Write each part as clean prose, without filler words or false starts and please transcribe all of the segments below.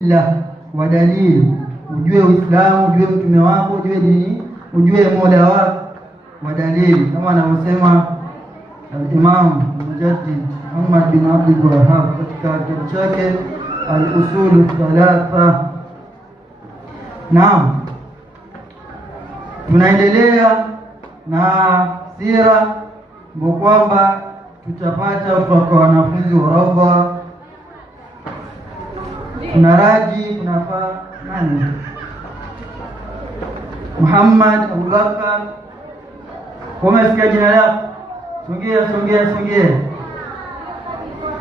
wa dalili, ujue Uislamu, ujue mtume wako, ujue dini, ujue Mola wako wa dalili, kama anavyosema al-Imam Mujaddid Muhammad bin Abdul Wahhab katika kitabu chake al-Usul Thalatha. Naam, tunaendelea na sira ambapo kwamba tutapata kutoka kwa wanafunzi wa Rawda. Kuna Raji, kuna nani, Muhammad Abubakar. Kama sikia jina lako, songea.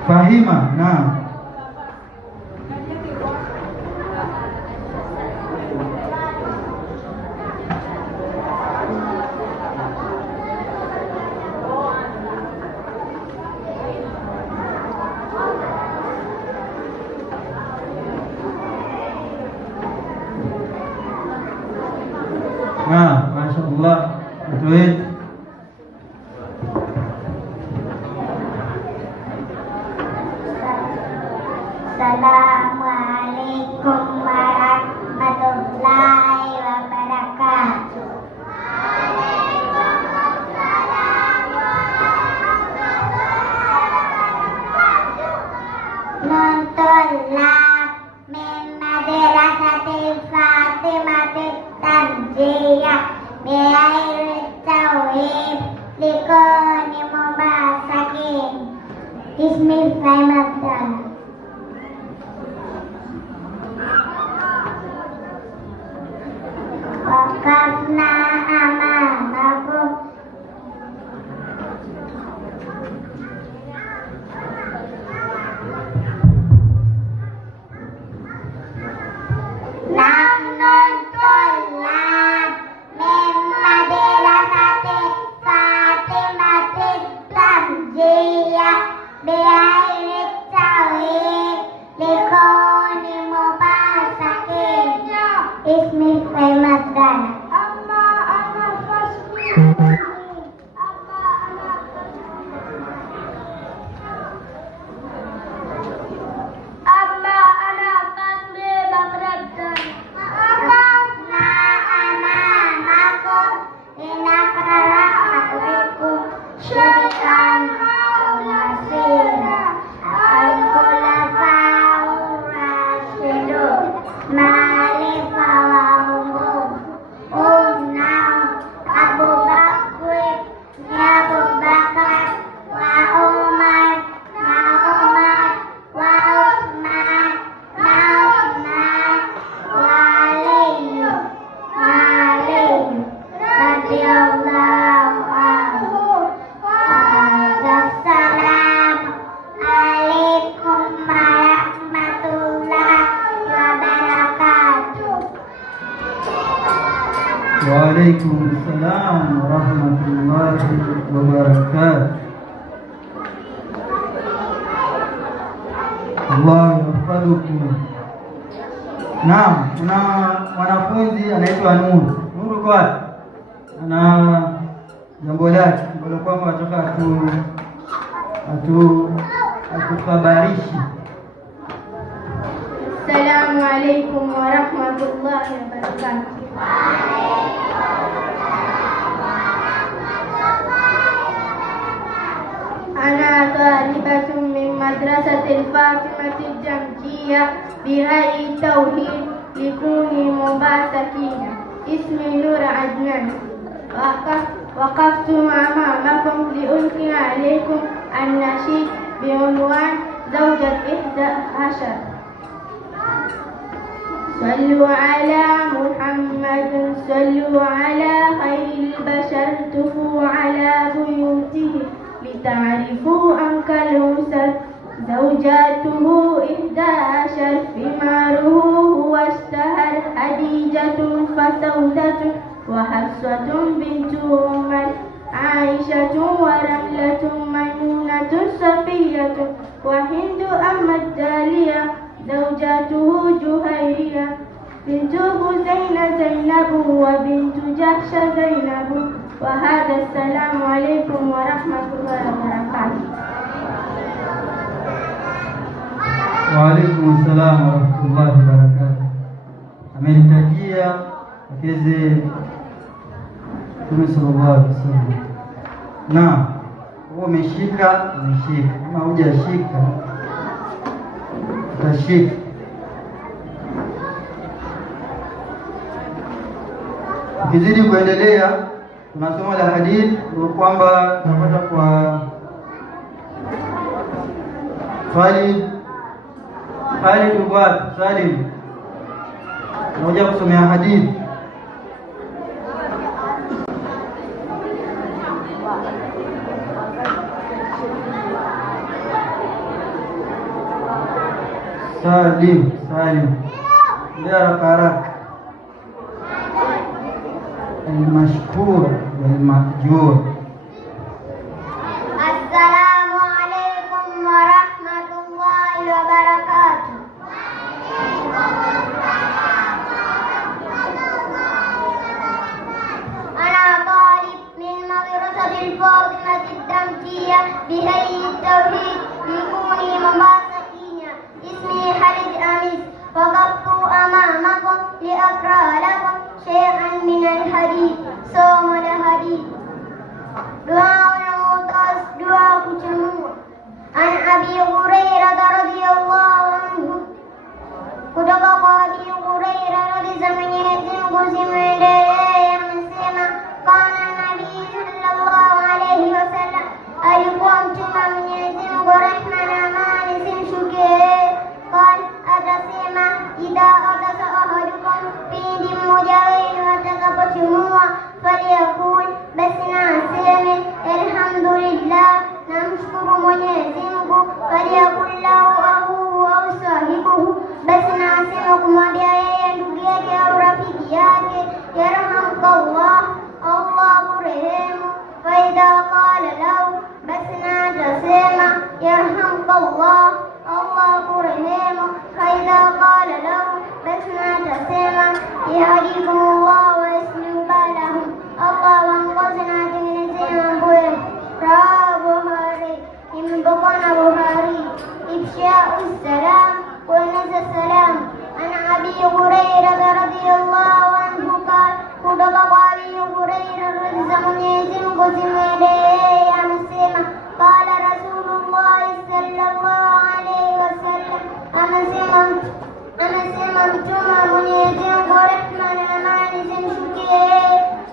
Fahima, naam. Mashaallah, watu wetu. Assalamu alaikum warahmatullahi wabarakatuh. Nuntullah min madrasatil Fatimatit Tanziyah bi'airi tauhid likoni mubasakin. Bismillahirrahmanirrahim. Waqafna amamakum Nahnu tullab min madrasatil Fatimatit Tanziyah bi'airi tauhid likoni mubasakin. Bismillahirrahmanirrahim. Waalaikumsalam warahmatullahi wabarakatuh. Allah yahfadhukum. Naam, kuna mwanafunzi anaitwa Nuru. Nuru kwa ana jambo lake ambalo kwamba ataka atuhabarishi. Assalamu alaikum warahmatullahi wabarakatuh. Ana talibatun min madrasatil Fatimatit Tanziyah bi'airi tauhid likuni mubasakin. Ismi Nur Adnan. Waqaftu amamakum liulqi alaikum an-nashid bi'unwan zawjat 11. صلوا على محمد صلوا على خير البشر تفوا على بيوته لتعرفوا أنك الأسر زوجاته 11 ثماره هو اشتهر خديجة فسودة وحفصة بنت عمر عائشة ورملة ميمونة صفية وهند أم الدالية زوجاته جهيرية بنت حسين زينب وبنت جحش زينب. وهذا السلام عليكم ورحمة الله وبركاته. Waalaikumsalam. warahmatullahi wabarakatuh. Amenitajia akeze Mtume sallallahu alaihi wasallam. Na umeshika, kama hujashika utashika. Ukizidi kuendelea, kuna somo la hadithi kwamba tunapata kwa Khalid Salim moja kusomea hadithi. Salim ndio haraka. المشكور والمأجور. السلام عليكم ورحمة الله وبركاته. أنا طالب من مدرسة الفاطمة الدمجية بهيئة التوحيد لكوني مومباسا كينيا. اسمي خالد أميس. وقفت أمامكم لأقرأ لكم شيئا من الحديث. صوم الحديث. دعاء المعتز دعاء kucemua. عن أبي هريرة رضي الله عنه. kutoka kwa Abi Hurairah radhi za Mwenyezi Mungu zimwendee amesema, kana Nabii sallallahu alayhi wasallam, alikuwa mtume wa Mwenyezi Mungu rehma na amani zimshukie. Atasema, idha atasa ahadukum, pindi mmoja wenu atakapochumua, faliyakul, basi na aseme, alhamdulillah, namshukuru Mwenyezi Mungu. Faliyakul lahu akhuhu au sahibuhu, basi na aseme kumwambia yeye ndugu yake au rafiki yake, yarhamkallah, Allah kurehemu. Faidha qala lahu, basi na atasema, yarhamkallah, Allah kurehemu. Faidha qala lahu, basi na atasema, yahdikumullah wa yuslihu balahum, Allah waongoze na atengenezee mambo yenu. Rawahu Bukhari, imepokea Bukhari. Ifshau salam, kueneza salamu. Ana Abi Hurairah radhiyallahu anhu qala, kutoka kwa Abi Hurairah radhi za Mwenyezi Mungu zimwendee amesema, qala Rasulullah sallallahu alayhi wasallam, amesema mtume wa Mwenyezi Mungu rehma na amani zimshukie,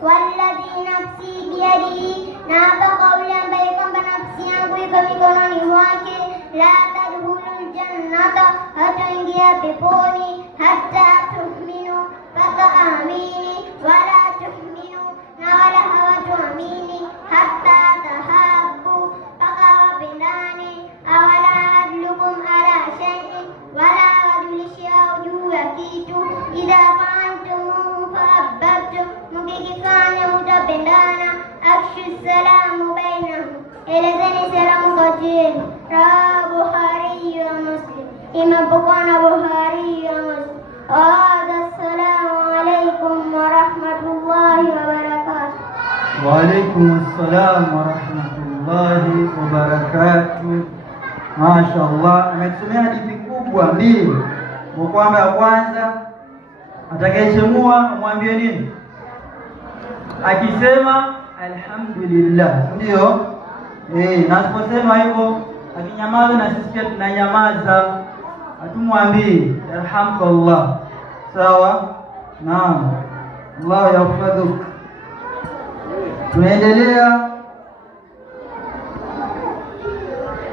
walladhi nafsi biyadihi, na hapa kauli ambaye kwamba nafsi yangu iko mikononi mwake, la tadkhulul jannata, hataingia peponi, hatta tu'minu, mpaka amini, wala tu'minu, na wala hawatuamini, hatta tahabbu, mpaka wapendane, awala adlukum ala shay'in, wala wadulishao juu ya kitu, idha fa'altumuhu fa'abbabtum, mkikifanya mutapendana, afshu salamu bainahum, elezeni salamu kati yenu. Rawahu Bukhari wa Muslim, imepokea na Bukhari wa Muslim. Assalamu alaykum wa rahmatullahi wa barakatuh. Wa alaykum assalam wa rahmatullahi wa barakatuh. Mashaallah, ametusomea hadithi kubwa mbili. Kwa kwamba ya kwanza, atakayechemua amwambie nini? Akisema alhamdulillah, ndio na asiposema hivyo, akinyamaza na sisi pia tunanyamaza, hatumwambii yarhamkallah. Sawa? Naam. Allah yahfadhuk. Tunaendelea.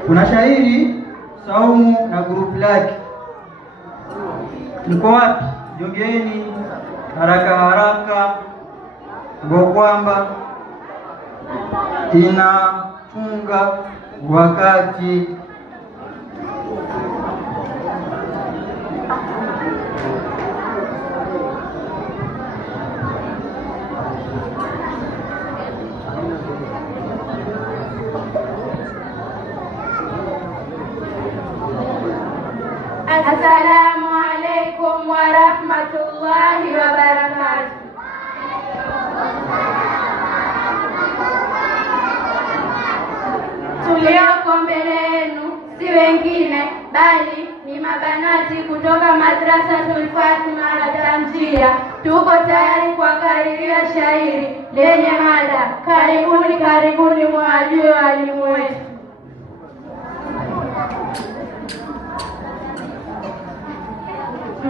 Kuna shairi Saumu na group lake. Mko wapi? Jongeeni haraka haraka, kwa kwamba inafunga wakati. Assalamu alaykum wa rahmatullahi wa barakatuh. Tulioko mbele yenu si wengine bali ni mabanati kutoka Madrasatul Fatima Al-Damjia. Tuko tayari kuwakaribia shairi lenye mada karibuni karibuni mwajue walimu wetu.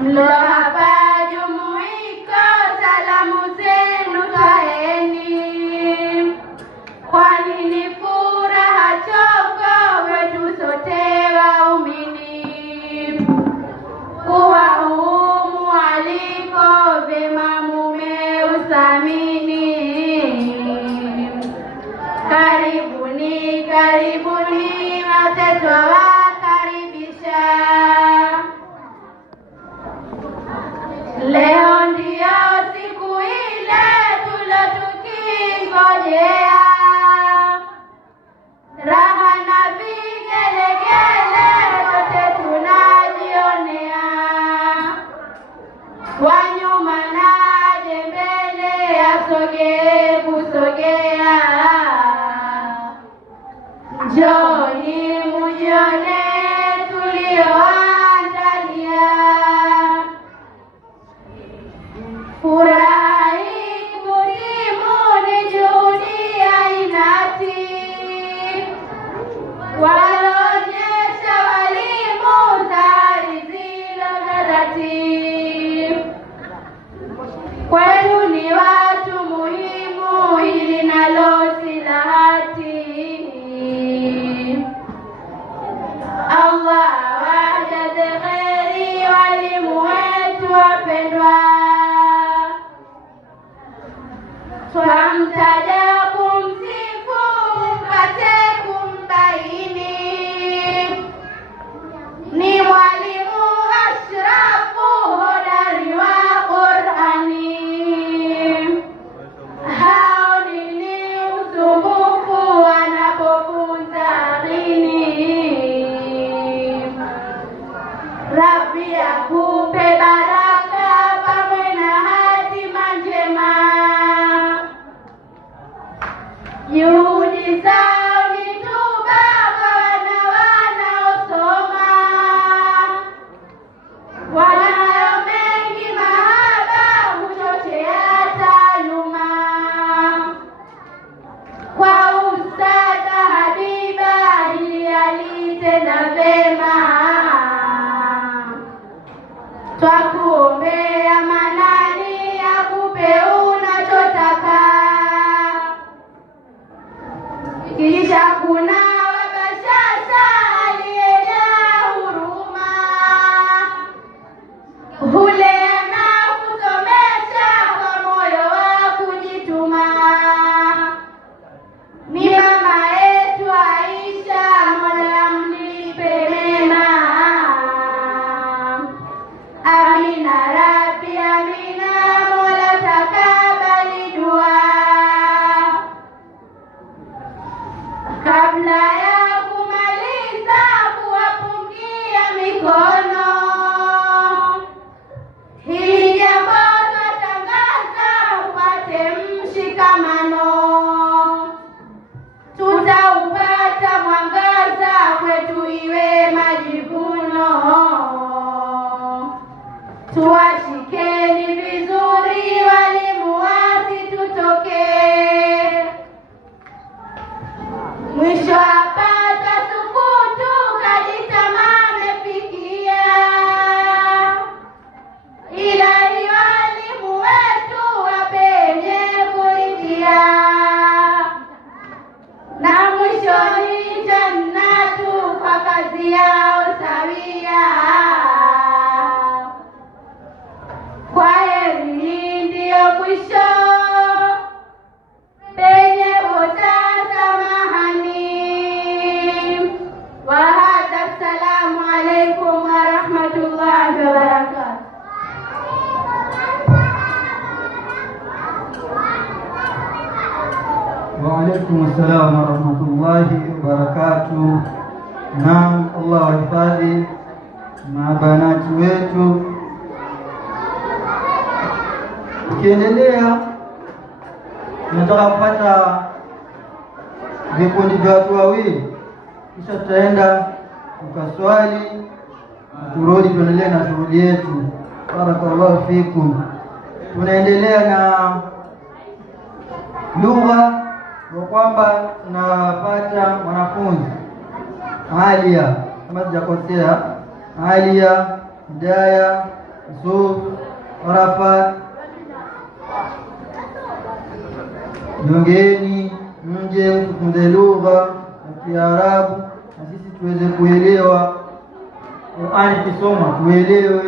Mlo hapa jumuiko, salamu zenu twaeni, kwani ni furaha choko wetu sote waumini, kuwa huu mwaliko vyema mumeusamini. Karibuni karibuni wote twawakaribisha. Leo ndio siku ile tulotukingojea, raha na vigelegele wote tunajionea, wa nyuma naje mbele asogee kusogea. Njoni mujione tulioandalia, furaha hii muhimu ni juhudi ya inati waloonyesha walimu zari zilo za dhati. Kwenu ni watu muhimu, hili nalo si la hati. Allah awajaze kheri walimu wetu wapendwa, twamtaja kumsifu mpate kumbaini. Ni mwalimu ashrafu hodari wa Qur'ani, hao nini usumbufu wanapofunza dini. Rabbi akupe baraka pamoja na hatima njema, juhudi zao ni tuba kwa wanaosoma, wanayo mengi mahaba huchochea taaluma. Kwa Ustadha Habiba ili alitenda vema, twakuombea Manani akupe unachotaka. Kisha kuna wabashasha aliyejaa huruma, hulea na kusomesha kwa moyo wa kujituma. Ni mama yetu Aisha, Mola mlipe mema. Amina Rabbi amina, Mola takabali dua. Kabla ya kumaliza kuwapungia mikono, hili jambo twatangaza upate mshikamano. Tutaupata mwangaza kwetu iwe majivuno. Tuwashikeni vizuri walimu wasitutoke, mwisho apata sukutu kajitamame fikia. Ilahi walimu wetu wapenye kuridhia, na mwishoni jannatu kwa kazi yao sawia. Kwa heri hii ndiyo mwisho penye wote samahani. Wa hadha, assalamu alaikum wa rahmatullahi wa barakatuh. Wa alaikum assalam wa rahmatullahi wa barakatuh. Naam, Allah wahifadhi mabanati wetu. Tukiendelea, tunataka kupata vikundi vya watu wawili, kisha tutaenda tukaswali turudi tuendelee na shughuli yetu. Barakallahu fikum. Tunaendelea na lugha kwa kwamba tunapata mwanafunzi Alia, kama sijakosea, Alia, Hidaya, Yusuf, Arafat. Jongeni mje mtufunze lugha ya Kiarabu na sisi tuweze kuelewa Qur'ani kisoma tuelewe.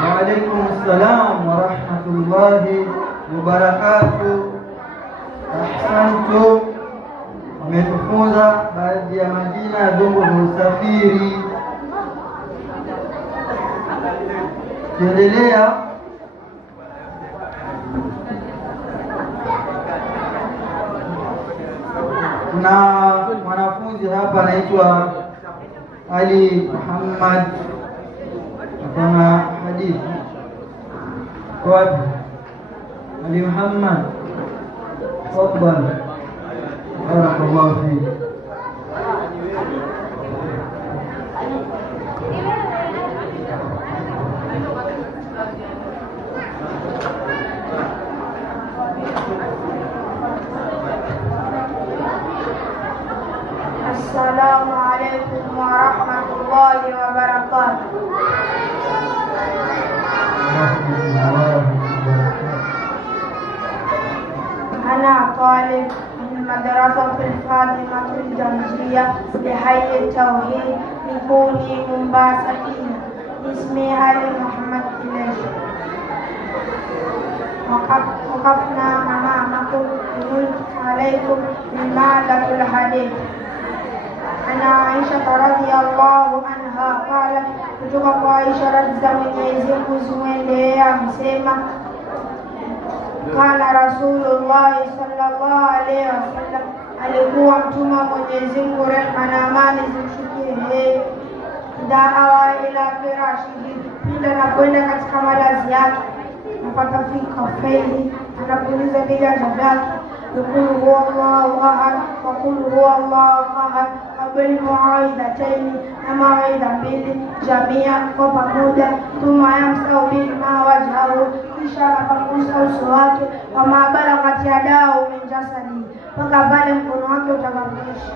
Waalaikumsalam warahmatullahi wabarakatuh. Ahsantu. Wametufunza baadhi ya majina ya vyombo vya usafiri. Tuendelea. Kuna mwanafunzi hapa anaitwa Ali Muhammad, kuna hadithi wapi? Ali Muhammad, tafadhali. Barakallahu fik. Assalamu alaikum warahmatullahi wabarakatuh. أنا طالب من مدرسة الفاطمة الجمزية بحي التوحيد بكوني مومباسا. اسمي علي محمد إليش. وقفنا أمامكم نرد عليكم بمادة الحديث. أنا عائشة رضي الله عنها قالت kutoka kwa Aisha radhi za Mwenyezi Mungu zimuendee amesema kana Rasulullah sallallahu alaihi wasallam, alikuwa mtume wa Mwenyezi Mungu rehma na amani zimshukie yeye, daawa ila firashihi, pindi anakwenda katika malazi yake, napatafika feli anapuliza viganja vyake, يقول هو الله أحد وقل هو الله أحد وبالموعظتين موعظة بالجميع وpamoja ثم يمسح بما وجهه kisha anapangusa uso wake wa maabara kati ya dao min jasadi mpaka pale mkono wake utakapoisha.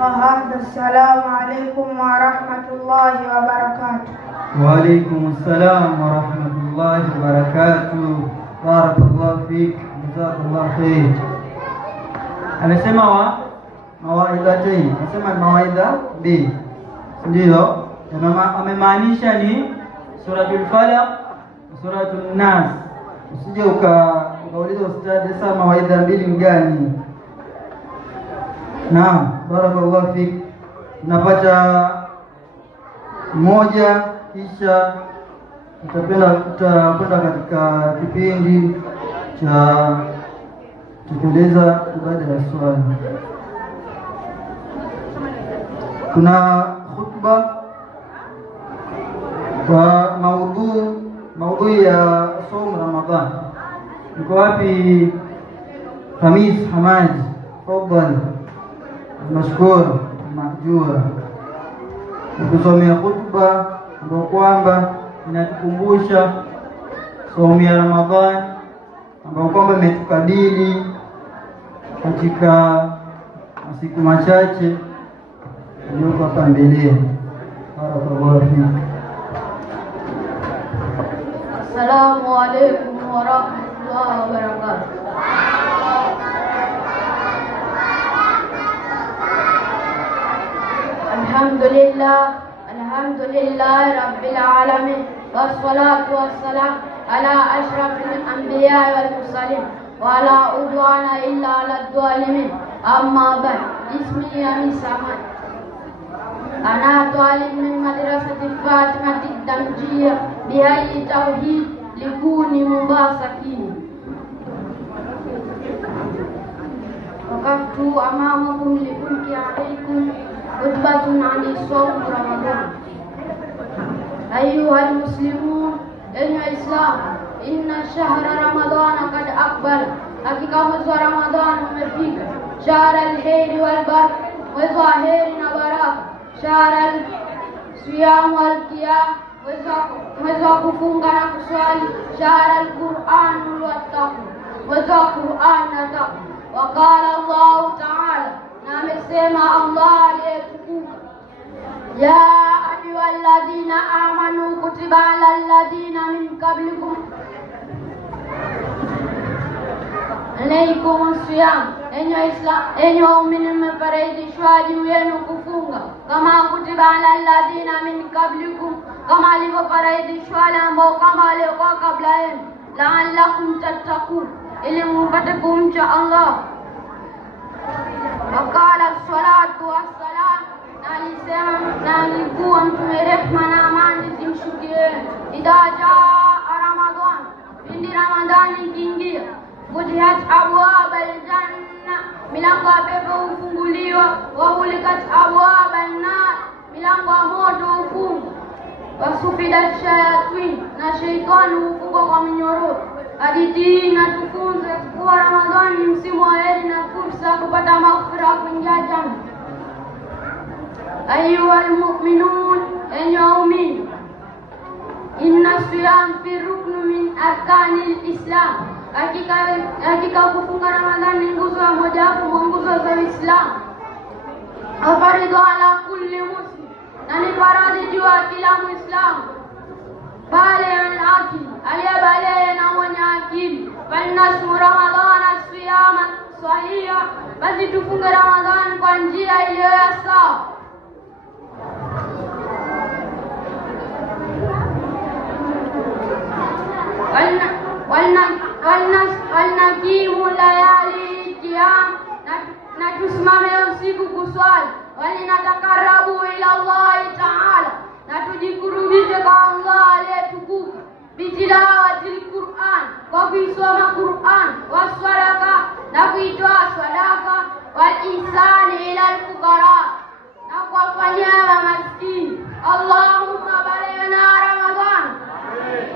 وهذا السلام عليكم ورحمة الله وبركاته. وعليكم السلام ورحمة الله وبركاته. بارك الله فيك. جزاك الله خير. Anasema mawaidha tena. Anasema mawaidha B. Ndio. Amemaanisha ni suratul Falaq, suratul Nas. Usije ukauliza ustadi sasa mawaidha mbili gani? Naam, barakallahu fik. Tunapata moja kisha tutakwenda katika kipindi cha kutekeleza ibada ya swala. Kuna khutba kwa maudhui ya somo Ramadhan. Niko wapi Khamis Hamadi? Tafadhali. Nashukuru majua. Kusomea khutba ndio kwamba inatukumbusha somo ya Ramadhan ambayo kwamba imetukabili katika masiku machache yaliyo hapa mbele. Barakallahu fiik. Assalamu alaykum wa rahmatullahi wa barakatuh. Alhamdulillah rabbil alamin wassalatu wassalam ala ashrafil anbiya wal mursalin wa la udwana illa ala dhalimin. Amma ba'd. Ismi Amisaman. Ana talib min madrasati Fatimah ad-Damjiyya bihayyi tauhid likuni Mombasa kini. Waqaftu amamakum liulki alaykum khutbatun 'ani shaum Ramadan. Ayyuhal muslimun, enyi Islam, inna shahra Ramadan qad aqbal. Hakika mwezi wa Ramadhan umefika. Shahral khairi wal barakah, mwezi wa heri na baraka. Shahral siyam wal qiyam, mwezi wa kufunga na kuswali. Shahral Qur'an wal taqwa, mwezi wa Qur'an na taqwa. Wa qala Allah ta'ala, na amesema Allah aliyetukuka, ya ayyuhalladhina amanu kutiba alal ladhina min qablikum alaykum siyam. Enyi waumini mmefaradhishwa juu yenu kufunga kama kutiba alal ladhina min qablikum, kama alivyofaradhishwa wale ambao kama waliokuwa kabla yenu, la'allakum tattaqun, ili mpate kumcha Allah. Wakala salatu wassalam, na alisema na alikuwa Mtume rehma na amani zimshukie, idha jaa Ramadhan, pindi Ramadhani ikiingia, futihat abwab aljanna, milango ya pepo hufunguliwa, wa ghuliqat abwab an-nar, milango ya moto hufungwa, wasufidat shayatin, na shaitani hufungwa kwa minyororo. Hadithi hii inatufunza kuwa Ramadhani ni msimu wa heri na fursa kupata maghfira kuingia janna. Ayyuhal mu'minun, enyi waumini, inna siyam fi ruknu min arkanil Islam. Hakika kufunga Ramadhani ni nguzo ya mojawapo wa nguzo za Uislamu. Faridhu ala kulli muslim, na ni faradhi juu ya kila Muislamu. Bale al-aqil, aliyebaleghe na mwenye akili. Falnasmu Ramadhana siyaman sahiha, basi tufunge Ramadhani kwa njia iliyo ya sawa. Walnakimu layali qiyam, na tusimame usiku kuswali. Walinataqarrabu ila Allahi ta'ala, na tujikurubishe kwa Allah aliyetukuka. Bitilawatil Qur'an, kwa kuisoma Qur'an. Wassadaka, na kuitoa sadaka. Wal ihsani ila al-fuqara, na kuwafanyia maskini. Allahumma balighna Ramadhan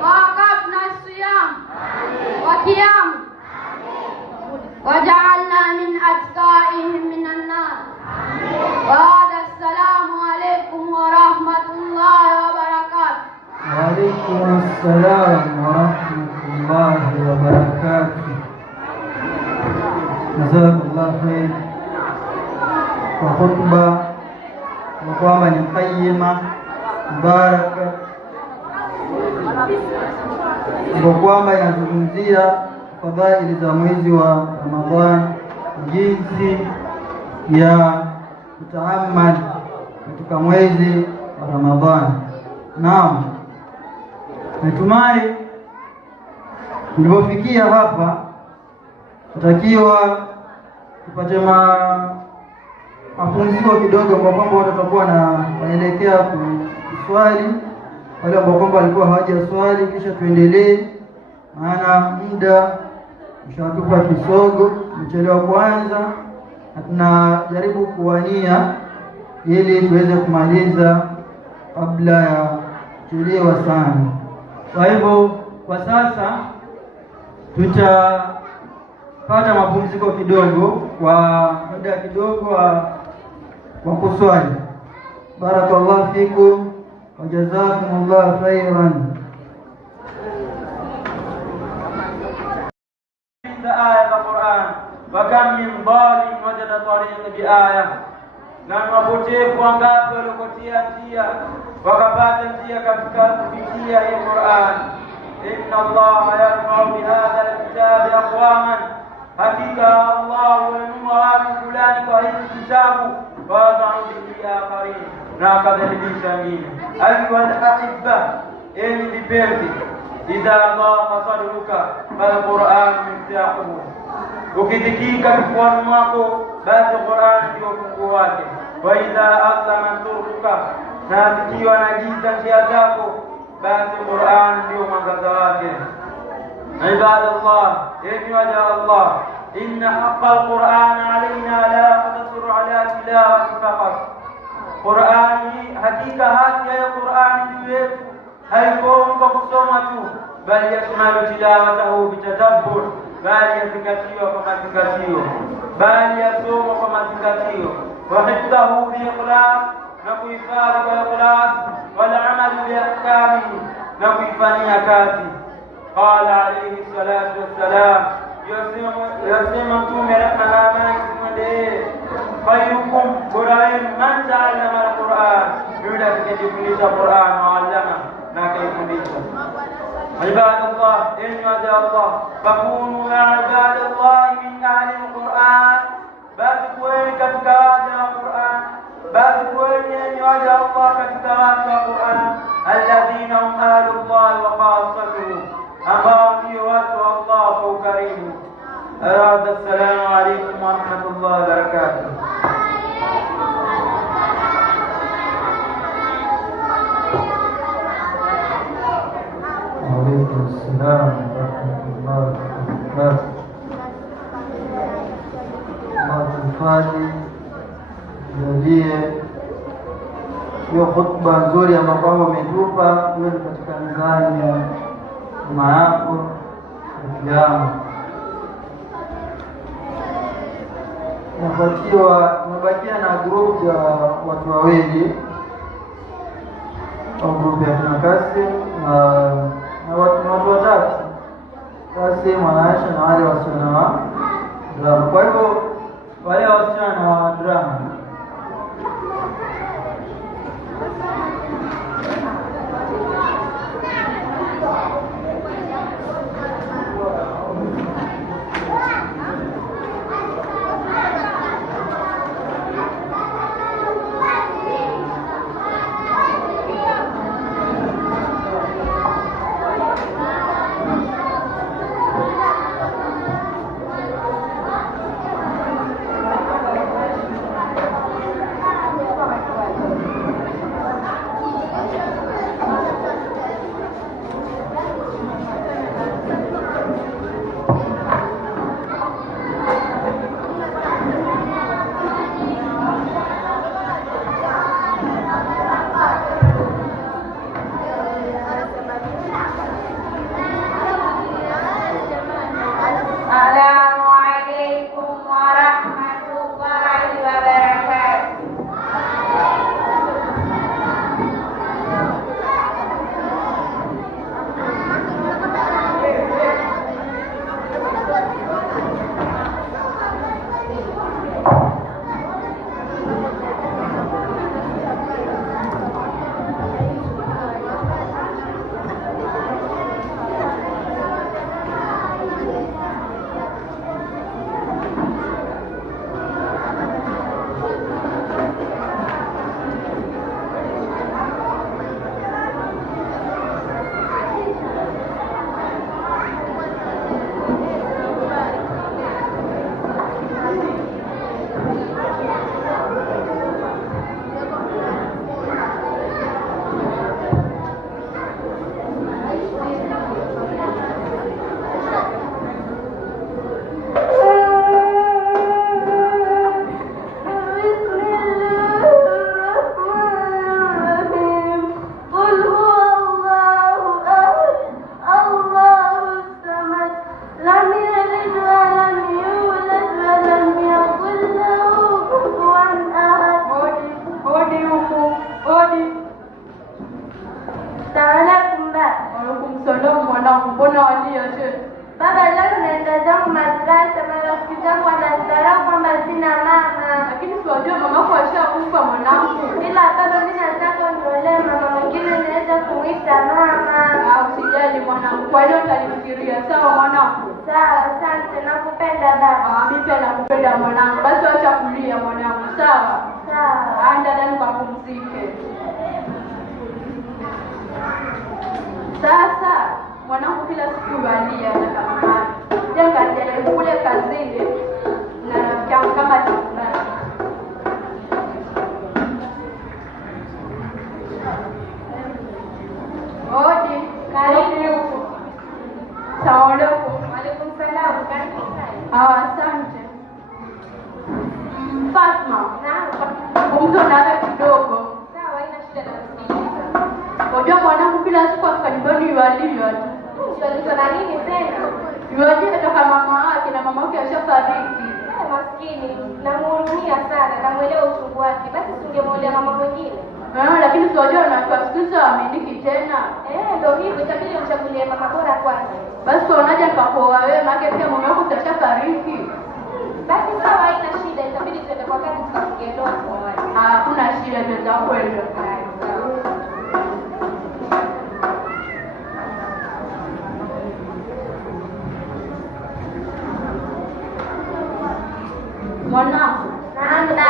wa waqafna siyam wa qiyam waj'alna min atqaihim minan nar. Wa hadha assalamu alaykum wa rahmatullahi wa barakatuh. Wa alaykum assalam wa rahmatullahi wa barakatuh. Jazakallahu khair. kwa hotuba kwa kwamba ni qayyima mubaraka, kwa kwamba inazungumzia fadhaili za mwezi wa Ramadhani, jinsi ya kutaamal katika mwezi wa Ramadhani. Naam, natumai tulipofikia hapa tutakiwa tupate mapumziko kidogo, kwa kwamba watu watakuwa wanaelekea kuswali, wale ambao kwamba walikuwa hawajaswali, kisha tuendelee, maana muda mshatupa kisogo, mchelewa kwanza, na tunajaribu kuwania ili tuweze kumaliza kabla ya kuchelewa sana. Kwa hivyo kwa sasa tutapata mapumziko kidogo kwa muda kidogo wa kuswali. Barakallahu fikum wa jazakumullahu khairan. Aya za Qur'an, wa kam min dhalim wajada tariqa bi aya, na wapotevu wangapi waliokotia njia wakapata njia katika kupitia hii Qur'an. Inna Allaha yarfa'u bihadha alkitabi aqwaman, hakika Allah huinua watu fulani kwa hii kitabu, wa yadh'u bihi akharin, na akadhilisha wengine. Ayuha al-ahibba, enyi vipenzi, idha dhaqa sadruka falquran miftahuhu, ukidhikika kifuani mwako basi Qur'an ndio ufunguo wake. Wa idha aslama turuka, na zikiwa na giza njia zako basi Qur'an ndio mwangaza wake. Ibadallah, enyi waja Allah, inna haqqa al-Qur'an alayna la yaqtasir ala tilawati faqat. Qur'an, hakika haki ya Qur'an juu yetu haikomi kwa kusoma tu, bali yashmalu tilawatahu bitadabbur, bali yazingatiwa kwa mazingatio, bali yasomwa kwa mazingatio, wa hifdhahu bi ikhlas, na kuhifadhi kwa ikhlas, wal amalu bi ahkamihi, na kuifanyia kazi. Qala alayhi salatu wassalam, yasema Mtume rehma na amani zimwendee, khairukum, bora wenu, man ta'allama al-Qur'an, yule atakayejifundisha Qur'an wa 'allama, na akaifundisha. Ibadallah, enyi waja Allah, fakunu ya ibadallah min ahli al-Qur'an, basi kuweni katika waja wa Qur'an, basi kuweni enyi waja Allah katika waja wa Qur'an, alladhina hum ahlullah wa khassatuhu, ambao ndio watu wa Allah kwa ukarimu. Assalamu alaykum wa rahmatullahi wa barakatuh. Waalaikum assalam warahmatullahi wabarakatuh. Mahifadhi jalie hiyo khutba nzuri ambayo kwamba umetupa, iwe katika mizani ya umma yako kiyama. Nabakia na grupu ya watu wawili au grupu ya kina Kasim na watu watatu, Kasim, Aisha na wale wasichana wa drama. Kwa hivyo wale wasichana wa drama salaam mwanangu, mbona walia tena? Baba, leo naenda zangu madrasa, marafiki zangu wanadharau kwamba sina mama. Lakini si wajua mamako ashakufa mwanangu. Ila baba, mimi nataka niolewe, mama mwingine naweza kumwita mama. Usijali mwanangu, kwa leo nitalifikiria. Sawa mwanangu? Sawa, asante, nakupenda baba. Mimi pia nakupenda mwanangu. Basi acha kulia mwanangu, sawa? Sawa. Anda ndani kapumzike. Sasa mwanangu kila siku walia na kama jenga kule kazini na rafiki yangu kama chakula. Odi, karibu. Salamu alaykum. Waalaikum salaam. Karibu. Asante. Fatma. Naam. Mtu anaanza kidogo. Sawa, haina shida na kusikiliza. Wajua mwanangu kila siku afika nyumbani yualia tu. Unajua na nini tena? Yualia toka mama yake na mama yake ashafariki. Maskini, namuhurumia sana, namuelewa uchungu wake. Basi tungemwolea mama mwingine. Lakini si wajua anatuasikiza amiliki tena. Ndio hivyo, itabidi umchagulie mama bora kwanza. Basi unaje nikapoa wewe maana pia mume wako ashafariki. Basi sawa, haina shida, itabidi tuende kwa kazi tukafunge ndoa kwa wale. Hakuna shida, tuweza kwenda. Mwanangu. Naam dada.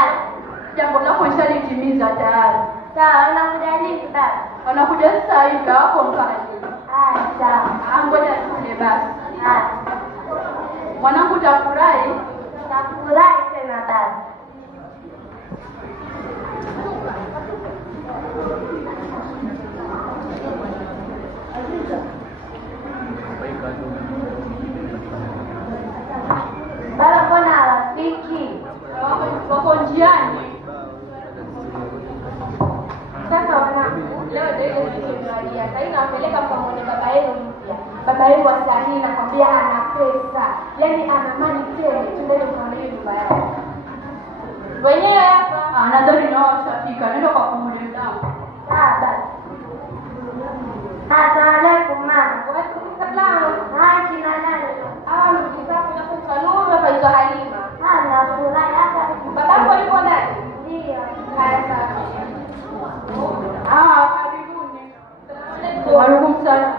Jambo lako ishalitimiza tayari. Sawa, unakuja lini baba? Wanakuja sasa hivi hapo mkaji. Sawa. Ngoja tule basi. Mwanangu utafurahi? Utafurahi tena baba. Baba, mbona rafiki? Wako njiani. Sasa wanangu, leo ndio ile tuliyoangalia. Sasa nawapeleka pamoja baba yenu mpya. Baba yenu wa sahihi, nakwambia ana pesa. Yaani ana mali tele. Twendeni mkaone nyumba yake. Wenyewe hapa. Nadhani nao washafika. Nenda kwa kumuli zangu. Baba. Asalamu mama. Wa salamu. Haji na nani? Ndugu zako na kufanua hapa hizo Halima. Nafurahi hata babako yuko ndani. Ndio. Haya sawa. Karibuni. Waalaikum salaam.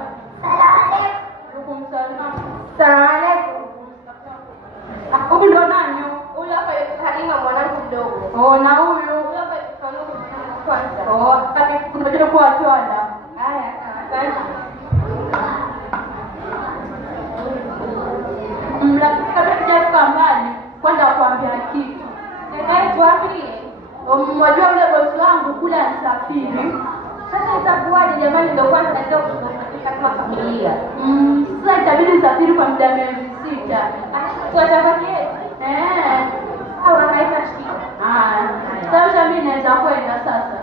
Salamu alaykum. Huyu ndo nani? Huyu hapa yuko Halima, mwanangu mdogo. Na huyu? Huyu hapa yuko kwanza. Kati kunaje kwa chwala. Haya, asante. Kabla tujafika mbali, kwanza kuambia kitu. Nenda wapi? Mmoja yule bosi wangu kule anasafiri. Sasa itakuwaje jamani, ndio kwanza naenda kushughulikia kama familia. Sasa itabidi nisafiri kwa muda miezi 6. Tuwatafaki au haina shida. Sasa mimi naweza kwenda sasa.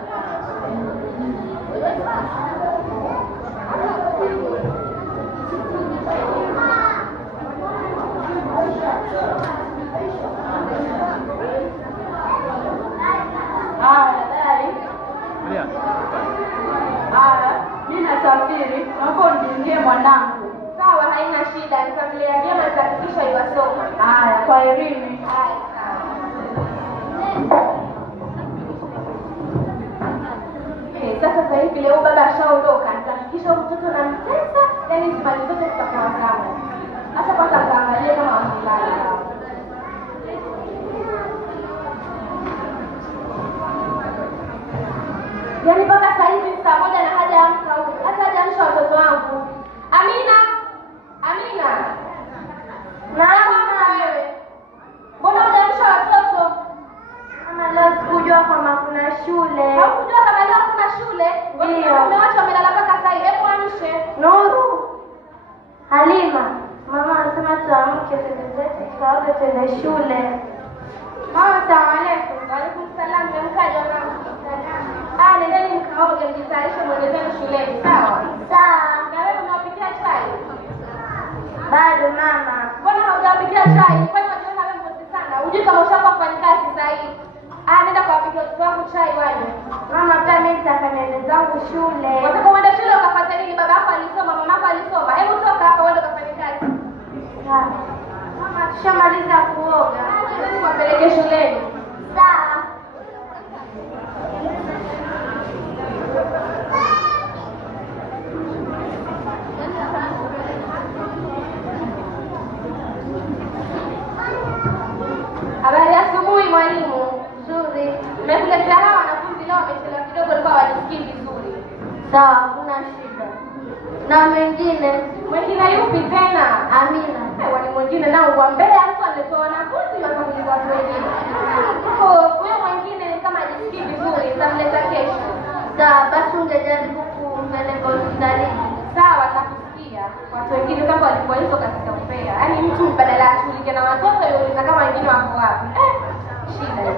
Mimi nasafiri, naomba uniingie mwanangu. Sawa, haina shida. Ni familia njema, nitahakikisha iwasoma. Kwa elimu. Sasa hivi leo baba ashaondoka, nitahakikisha mtoto na mtesa, yaani mali zote zitakuwa zangu. Sasa kwanza kaangalia kama wamelala. Yaani mpaka saa hizi saa 1 na hajaamka huyu. Hata hajaamsha watoto wangu. Amina. Naam wewe. Mbona hujaamsha watoto? Mama, leo sikujua kama kuna shule. Haukujua kama leo kuna shule? Ndio. Wamewacha wamelala mpaka saa hii. Hebu amshe. Nuru. Halima. Mama anasema tuamke tuende twende shule. Mama, asalamu alaykum. Wa alaykum salaam. Mkaja mama. Nendeni mkaoge mjitayarishe mwendezeni shuleni, sawa? Sawa. Na wewe unawapikia chai? Bado mama. Mbona haujawapikia chai? Kwani unajiona wewe mbozi sana? Hujui kama ushakuwa mfanyikazi sasa hivi. Nenda kuwapikia watoto wangu chai wale. Mama, pia mimi nitaka niende zangu shule. Wataka uende shule ukafuate nini? Baba yako alisoma, mama yako alisoma. hamna shida. Na mwingine yupi tena? Amina. Wani mwingine nao wa mbele mtu anatoa wanafunzi wakakuuliza watu wengine. Huyo mwingine kama jisikii vizuri nitamleta kesho. Sawa, basi ungejaribu kumpeleka hospitalini. Sawa, nakusikia. Watu wengine kama walikuwa hizo katika umbea. Yaani mtu badala ya shughulike na watoto yauliza kama wengine wako wapi. Shida hiyo.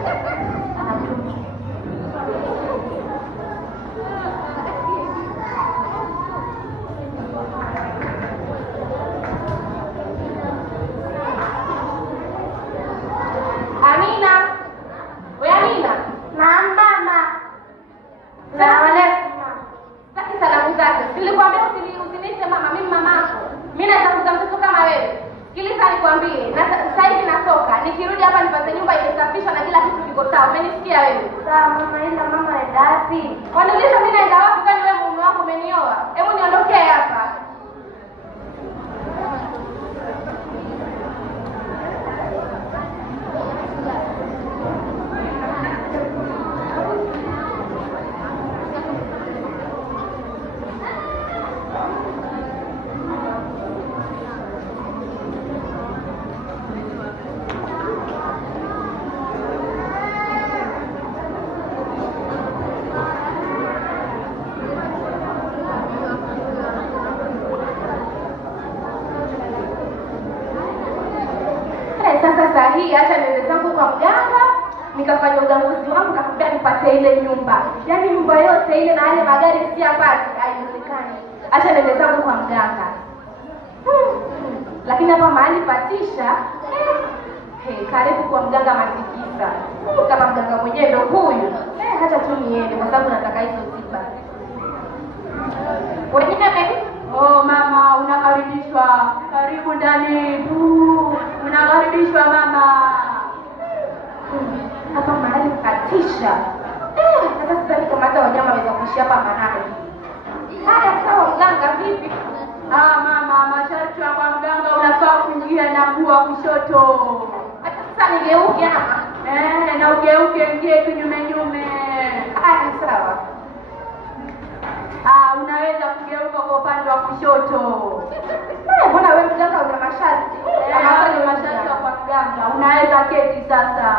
Nilikwambia usiniite mama, mimi mamako. Mimi naweza kuzaa mtoto kama wewe. Sikiliza nikwambie, na sasa hivi natoka. Nikirudi hapa nipate nyumba imesafishwa na kila kitu kiko sawa. Umenisikia wewe? Sawa mama, ila mama enda wapi? Waniuliza mimi naenda wapi kwani wewe mume wako umenioa? Hebu niondokee hapa. Sasa hii acha niende zangu kwa mganga nikafanya udanguzi wangu nakuambia nipate ile nyumba. Yaani nyumba yote ile na yale magari siyapati, haiwezekani. Acha niende zangu kwa mganga. Lakini hapa mahali patisha karibu kwa mganga matikisa. Kama mganga mwenyewe ndio huyu. Acha tu niende kwa sababu nataka hizo tiba. Wengine oh mama, unakaribishwa. Karibu ndani. Unakaribishwa mama. Hapa mahali patisha. Sasa sidhani kama hata wanyama waweza kuishi hapa mahali. Haya sawa mganga vipi? Mama, masharti kwa mganga unafaa kuingia na kuwa kushoto. Sasa nigeuke ama? Na ugeuke ingie kinyume nyume. Haya sawa. Unaweza kugeuka kwa upande wa kushoto. Mbona wewe mganga una masharti? Kama ni masharti kwa mganga, unaweza keti sasa.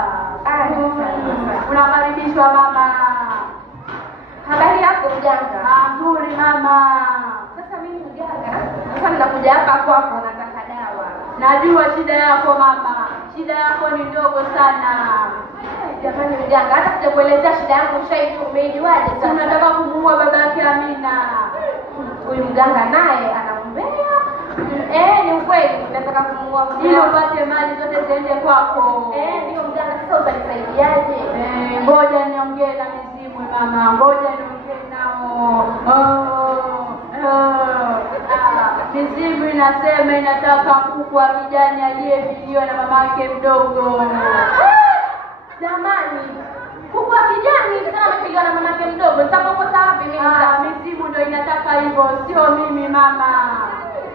Unakaribishwa mama. Habari yako mganga? Nzuri mama. Sasa mimi mganga, sasa ninakuja hapa kwako nataka dawa. Najua shida yako mama. Shida yako ni ndogo sana. Jamani mganga, hata sijakuelezea shida yangu umeijuaje sasa? Tunataka kumuua baba yake Amina. Huyu mganga naye anaombea. Ni ukweli nataka kumuua ili upate mali zote ziende kwako. Ndio mganga, sasa utanisaidiaje? Ngoja niongee na mizimu mama. Ngoja niongee nao. Mizimu inasema inataka kuku wa kijani aliyefiliwa na mamake mdogo. Jamani, kuku wa kijani sana amefiliwa na mamake mdogo. Nitapopata wapi mimi? Mizimu ndio inataka hivyo, sio mimi mama.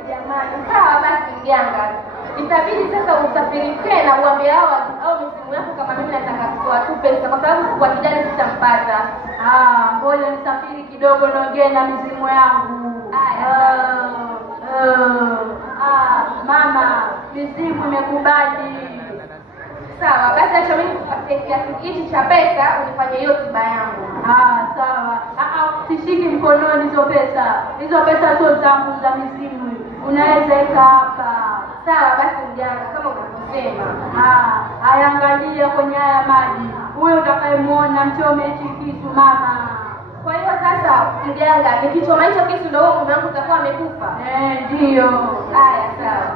Jamani, sawa basi mganga. Itabidi sasa usafiri tena uambie hao mizimu yako kama mimi nataka kutoa tu pesa kwa sababu kuku wa kijani sitampata. Ngoja nisafiri kidogo niongee na mizimu yangu. Mama, mizimu imekubali. Sawa, basi acha mimi kupatia kiasi hichi cha pesa unifanye hiyo tiba yangu. Sawa. Sishiki mkononi hizo pesa. Hizo pesa sio zangu, za mizimu. Unaweza weka hapa. Sawa, basi mganga kama unavyosema. Angalia kwenye haya maji. Huyo utakayemuona mchome hichi kisu mama. Kwa hiyo sasa mganga, nikichoma hicho kisu ndio huyo mume wangu utakuwa amekufa? Ndio. Haya sawa.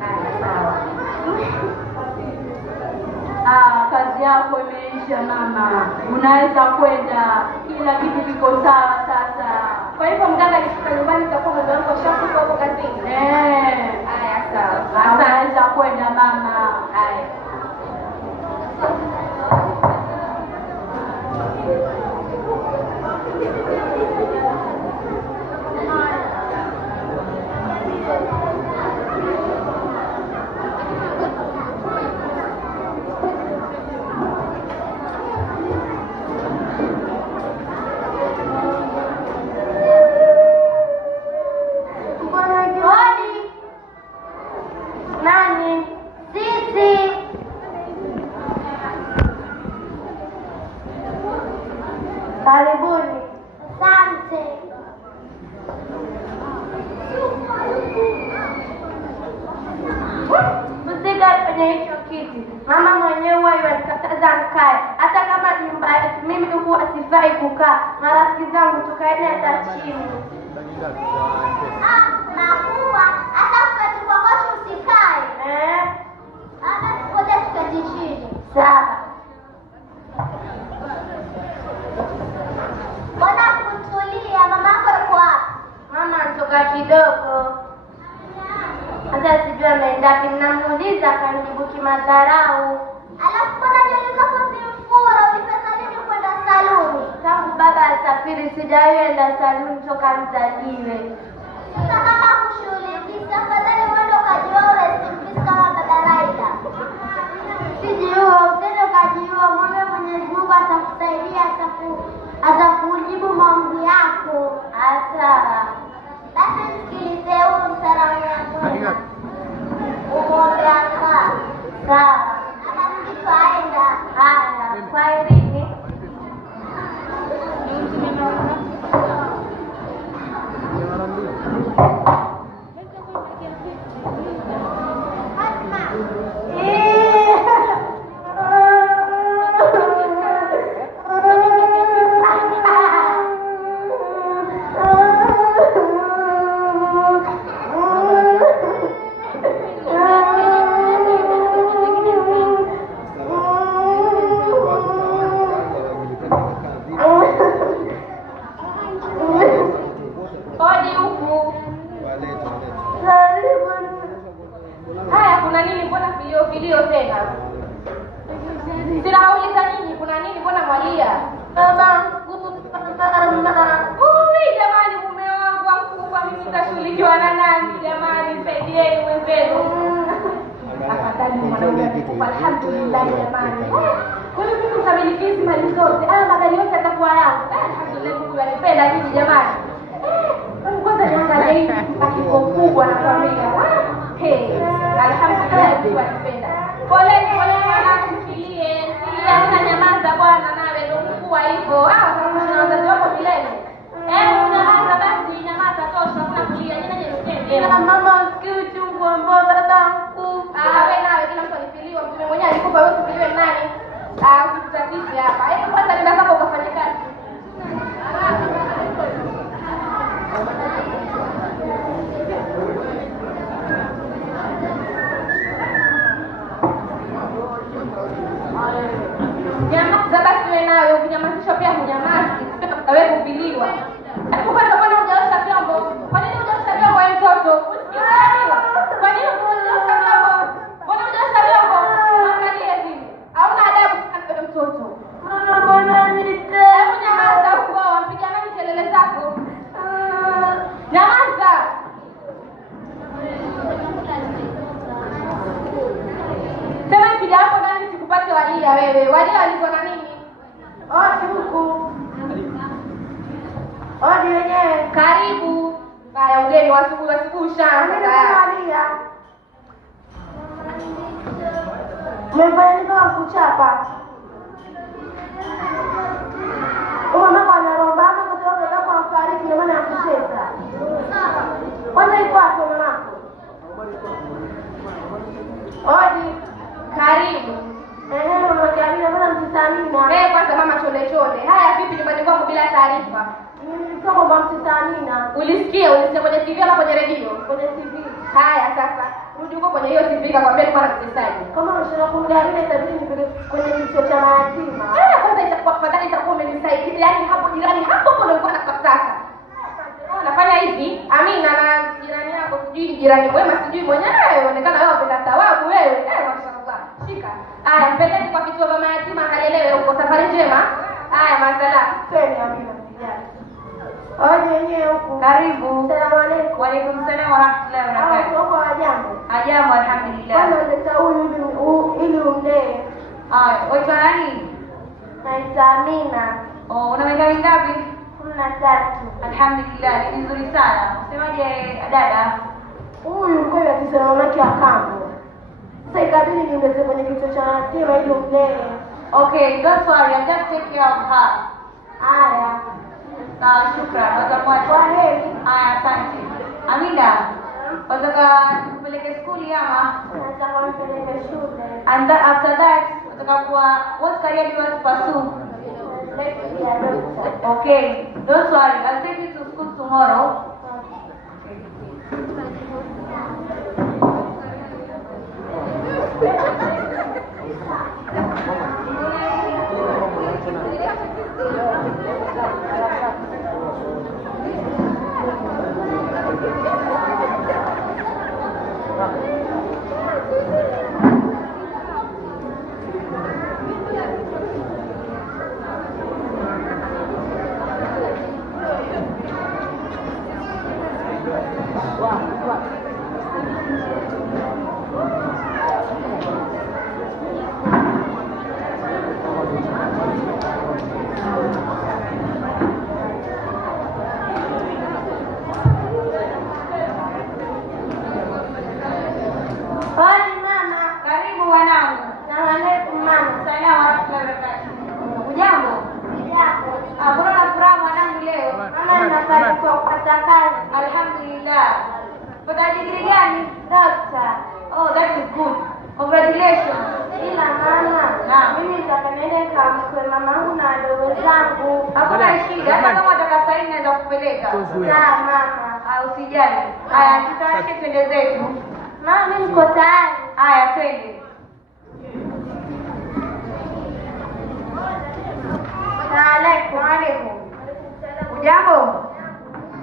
Sawa. Kazi yako imeisha mama. Unaweza kwenda. Kila kitu kiko sawa sasa. Kwa hivyo mganga nikifika nyumbani nitakuwa mume wangu ashakufa huko kazini? Haya sawa. Unaweza kwenda mama. Haya. naweza nikae. Hata kama nyumbani mimi huwa sifai kukaa. Marafiki zangu tukaenda hata chini. Nakuwa hata ukati kwa kocha usikae. Hata ngoja tuketi chini. Sawa. Mbona kutulia? Mama yako yuko wapi? Mama anatoka kidogo. Hata sijui ameenda wapi. Namuuliza akanijibu kimadharau. Alafu mbona nywele zako zimefura? Ulipesa nini kwenda saluni? Tangu baba asafiri sijaenda saluni toka mzaliwe. Sasa kama kushughulikia, afadhali mwende ukajiua rest kama baba Raila. Sijiua, usende ukajiua. Mwombe Mwenyezi Mungu atakusaidia, atakujibu maombi yako. Sawa. Basi msikilize huyu msalamu yako. Umwombe Allah. Sawa. Ana mtu aenda. Haya, kwaherini. Alhamdulillah jamani. Kwa hiyo mimi ukamilikizi mali zote. Magari yote yatakuwa yangu. Alhamdulillah Mungu anipenda nyinyi jamani. Kwanza niangalie hii pakiko kubwa na familia. Alhamdulillah Mungu anipenda. Poleni mwanangu msilie. Silia nyamaza bwana nawe ndio Mungu hivyo. Kama wazazi wako milele. Unamaza basi nyamaza tosha kuna kulia. Nini mama usikii uchungu ambao babangu. Wewe nawe kila mtu alifiliwa. Mtume mwenyewe alikupa wewe ufiliwe nani? Usitatize hapa. Kwanza nenda kama ukafanya kazi. Nyamaza basi wewe nawe ukinyamazisha pia hunyamazi. Wewe kufiliwa. Hebu kwanza bwana hujaosha vyombo. Kwa nini hujaosha vyombo wewe mtoto? Usikiwa. Kwa nini hujaosha vyombo? Mbona hujaosha vyombo? Angalia hivi. Hauna adabu sana mtoto. Mbona nite? Hebu nyamaza huko, wampiga nani kelele zako? Nyamaza. Sema kija hapo ndani sikupate walia wewe. Walia walikuwa na nini? Huku. Odi wenyewe. Karibu. Haya ugeni wasubuhi shamba. Umefanya nini kwa kuchapa? Mama anaromba ama kwa sababu nataka kumfariki ndio maana yakucheza. Kwanza iko hapo mamako. Odi. Karibu. Mama Jamila mbona mtisamina? Kwanza mama chole. Haya vipi nyumbani kwako bila taarifa? Nilisema kwamba mtisamina. Ulisikia kwenye TV ama kwenye redio? Kwenye TV. Haya sasa. Rudi huko kwenye hiyo TV kakwambia ni mwana mtesaji. Kama unashaka kumgalia itabidi nipeleke kwenye kituo cha mayatima. Kwanza itakuwa afadhali itakuwa umenisaidia. Yaani hapo jirani hapo ndio nilikuwa nakutaka. Nafanya hivi, Amina na jirani yako sijui jirani mwema sijui mwenyewe unaonekana wewe unapenda thawabu wewe. Mashallah. Shika. Haya mpeleke kwa kituo cha mayatima kalelewe huko. Safari njema. Haya masala. Twende Amina sijali. Odi wenyewe huko. Karibu. Asalamu alaykum. Wa alaykum salaam wa rahmatullahi wa barakatuh. Uko hajambo? Hajambo alhamdulillah. Kama ndio huyu ili umlee. Waitwa nani? Naitwa Amina. Una miaka mingapi? 13. Alhamdulillah, ni nzuri sana. Unasemaje dada? Huyu kwa hiyo atisema mamake akambo. Sasa ikabidi niongeze kwenye kituo cha yatima ili umlee. Okay, don't worry, I'll just take care of her. Haya. Sawa, shukrani. Watakuwa kwa heri. Haya, asante. Amina, wataka kupeleke skuli ama? Nataka nipeleke shule. And after that, wataka tutakuwa what career do you want to pursue? Okay, don't worry, I'll take you to school tomorrow. Alhamdulillah. Pada degree gani? Doctor. Oh, that is good. Congratulations. Ila mama, mimi nitapeleka kwa mamangu na wadogo zangu. Hakuna shida. Hata kama utakasaini naweza kupeleka. Sawa mama. Usijali. Haya, tutawashe twende zetu. Mama, mimi niko tayari. Haya, twende. Assalamu alaykum. Ujambo?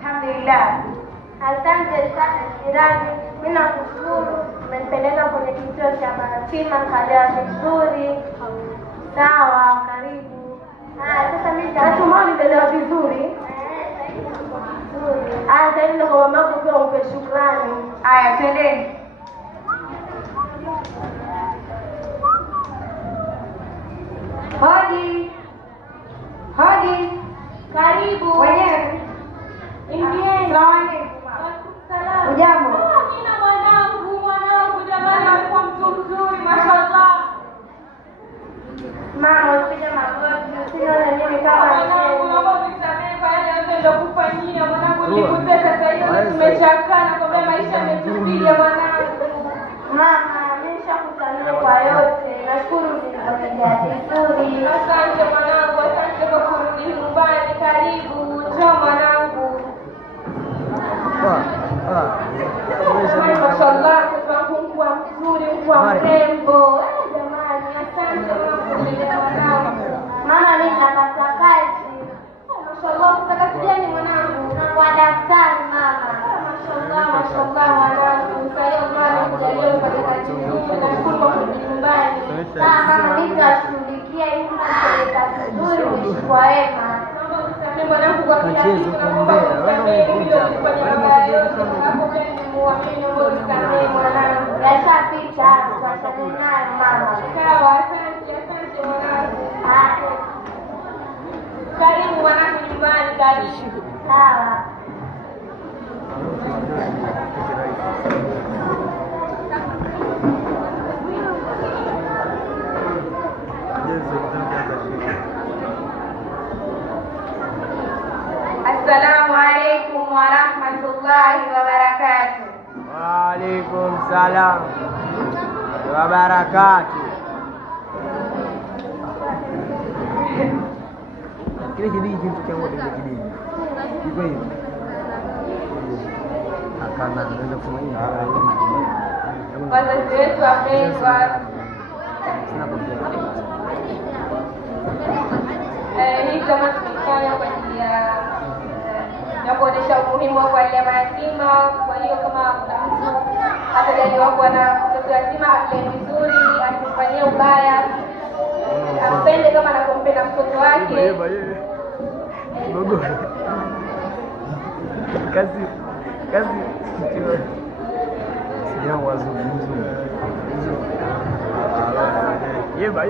Alhamdulillah. Asante sana jirani. Mimi nakushukuru umenipeleka kwenye kituo cha mayatima nikaelewa vizuri. Sawa, karibu. Sasa mimi natumai nimeelewa vizuri. Sasa hivi kwa mama yako pia umpe shukrani. Haya, twendeni. Hodi. Hodi. Karibu. Wenyewe. Ingieni. Salamu. Ujambo? Nina mwanangu jamani alikuwa mtu mzuri mashallah. Mama, usije magoti. Usione mimi kama Mwanangu naomba unisamehe kwa yale yote nilokufanyia. Mwanangu nilikutia sasa hivi tumechakaa na kwa maisha yametupiga mwanangu. Mama, mimi nishakusamehe kwa yote. Nashukuru nilikuja vizuri. Asante mwanangu, asante kwa kurudi nyumbani. Karibu, njoo mwanangu. Mashallah, mtoto wangu mkuu mzuri, mkuu mrembo. Jamani, asante mwanangu. Mama, mimi napata kazi. Mashallah, unataka kazi gani mwanangu? Na kwa daktari mama. Mashallah mwanangu. Sasa mwana kujalia upate kazi nzuri na shukuru kwa kurudi nyumbani. Mama, mimi nitashughulikia ili nipate kazi nzuri kwa wema. Mwanangu kwa kila kitu na Mungu akusamehe kufanya mabaya yote. Nakupenda muamini Mungu nisamehe mwanangu. Yashapita, tuachane nayo mama. Sawa, asante mwanangu. Karibu mwanangu nyumbani, karibu. Sawa. Assalamu alaikum wa rahmatullahi wa barakatuh. Wa alaikum salam wa barakatuh. Kile kidiji kitu cha moja kile kidiji. Iko hivi. Akana anaweza kusema hivi. Wazazi wetu wapendwa, hii kama tumefanya kwa ajili ya kuonyesha umuhimu wa kuwalinda mayatima. Kwa hiyo kama kuna mtu atajaliwa kuwa na mtoto yatima, amlee vizuri, asimfanyie ubaya, ampende kama anapompenda mtoto wake. Kazi sijao wazungumzo yeba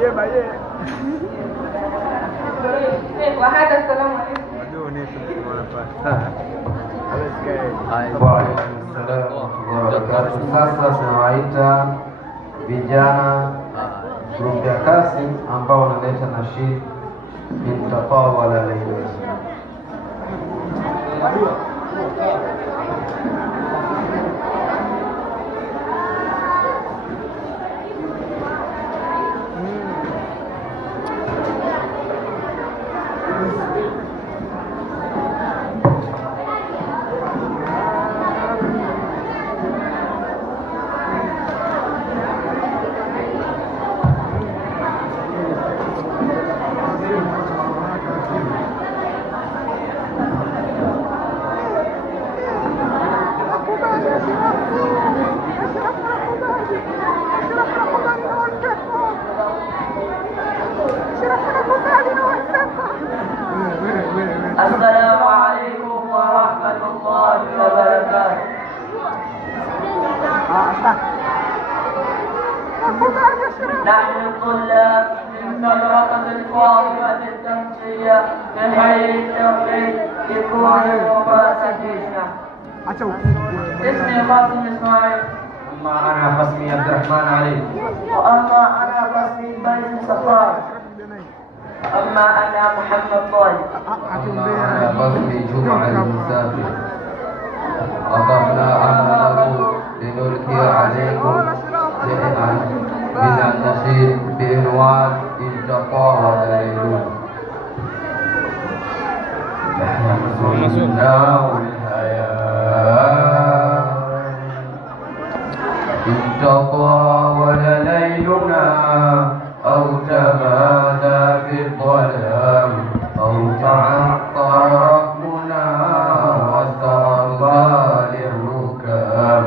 Wa hadha, salamu alaykum. ndio ni tunapata Sasa tunawaita vijana grupu ya Kasim ambao wanaleta nashid intafawala alayhi. وبركاته. نحن الطلاب من مدرسة الفاطمة التمسية في حي التوحيد يكون مؤسستنا. اسمي قاسم إسماعيل. أما أنا قسمي عبد الرحمن علي. وأما أنا قاسم بيت صفار. أما أنا محمد طالب. أما أنا قسمي جمعة المسافر. أطفنا أمامكم لنلقي عليكم شيئا من النشيد بعنوان إن تطاول الليل. نحن سناه الحياة إن تطاول ليلنا أو تمادى في الظلام أو تعطر ربنا واسترضى للركام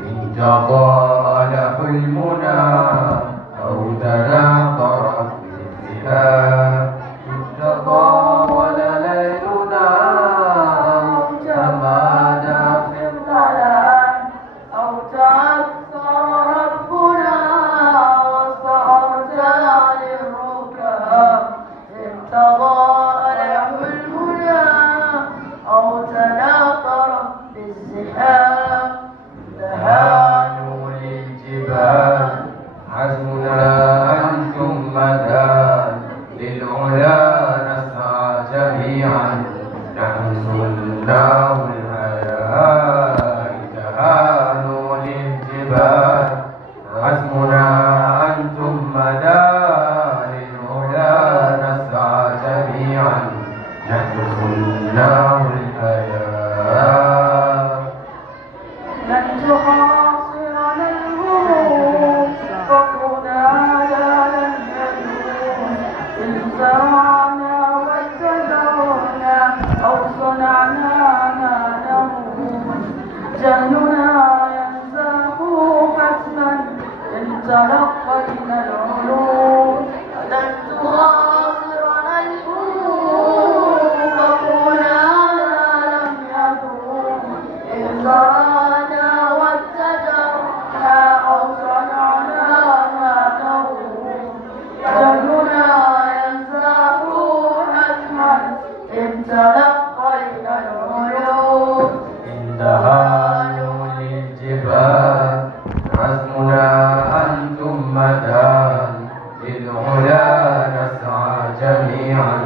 إن تضاءل حلمنا أو تناطر بالذهاب إن تطاول ليلنا أو تمادى في الظلام أو تعثر ربنا واستعرت للركاب إن تضاءل حلمنا أو تناطر بالزحام تهانوا للجبال عزمنا أنتم مدان للعلا نسعى جميعا نحن سناه الحياة تهانوا للجبال عزمنا أنتم مدان للعلا نسعى جميعا نحن سناه الحياة. لن تحاصرنا الهموم فقنا لا لن ندوم إن زرعنا واتبعنا أو صنعنا ما نهوم جهلنا ينزاح حتما إن تلقينا العلوم. لن تحاصرنا الهموم فقنا لا لم يدوم إن زرعنا واتجرنا أو صنعنا ما نهوم جهلنا ينزاح حتما إن تلقينا العلوم. إن تهانوا للجبال عزمنا أنتم مدان للعلا نسعى جميعا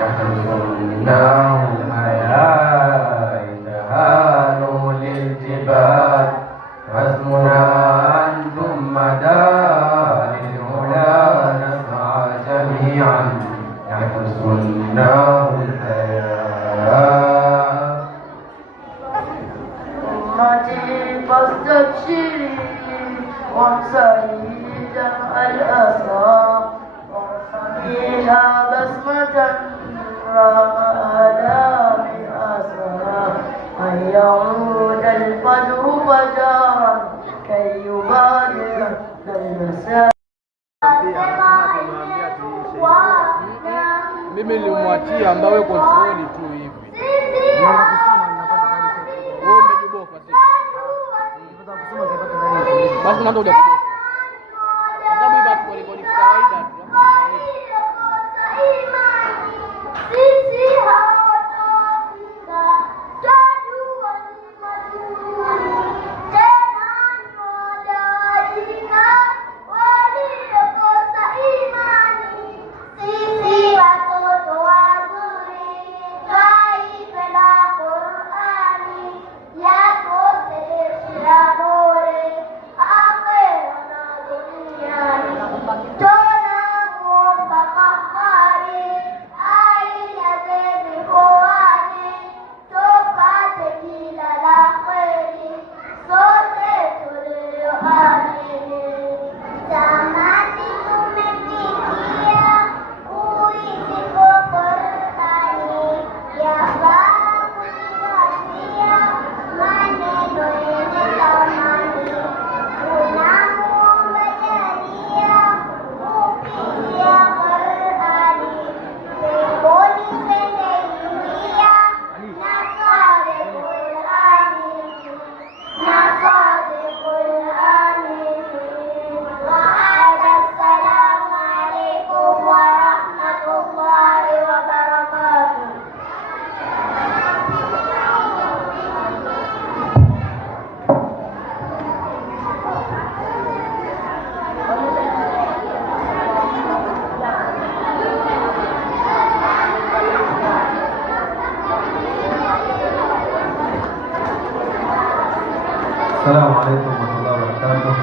نحن سناه الحياة. إن تهانوا للجبال عزمنا أنتم مدان للعلا نسعى جميعا نحن سناه الحياة. أمتي فاستبشري وامسحي دمع الأسى وارحميها بسمة رغم آلام أسى أن يعود الفجر فجارا كي يبادر المساء. Mimi nilimwachia ambaye kontroli tu hivi. Wewe umejiboka sasa. Basi unaanza kuja kuboka. Sababu hivi watu walikuwa ni kawaida tu. Sisi hawatofika tajua ni mazuri tena moja wajina waliokosa imani. Sisi watoto wazuri twaipenda Qur'ani yako tereshia bure akhera السلام عليكم ورحمة الله وبركاته.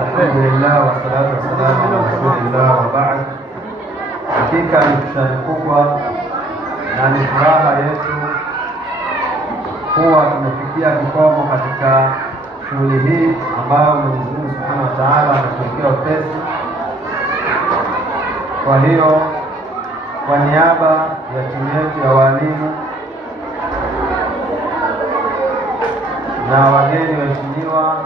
الحمد لله والصلاة والسلام على رسول الله وبعد. Hakika ni shukrani kubwa na ni furaha yetu kuwa tumefikia kikomo katika shughuli hii ambayo Mwenyezi Mungu Subhanahu wa Ta'ala ametuwekea upesi. Kwa hiyo kwa niaba ya timu yetu ya walimu na wageni waheshimiwa,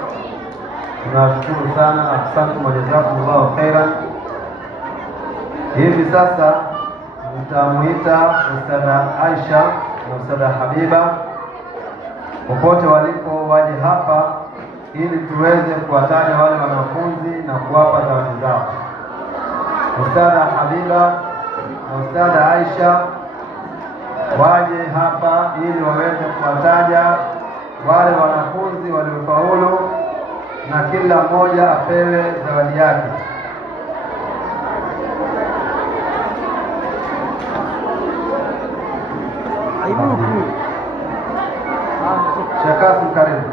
tunashukuru sana. Asante, jazakumullahu khairan. Hivi sasa nitamuita Ustadha Aisha na Ustadha Habiba popote walipo waje hapa ili tuweze kuwataja wale wanafunzi na kuwapa zawadi zao. Ustadha Habiba na Ustadha Aisha waje hapa ili waweze kuwataja wale wanafunzi waliofaulu na kila mmoja apewe zawadi yake. Shakasi, karibu.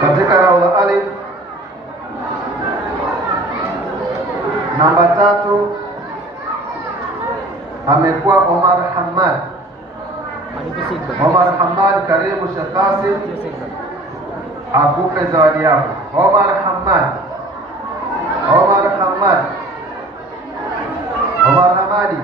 Katika Raudha Alif namba 3 amekuwa Omar Hamad. Omar Hamad, karibu Sheikh Qasim akupe zawadi yako. Omar Hamad, Omar Hamad, Omar Hamadi.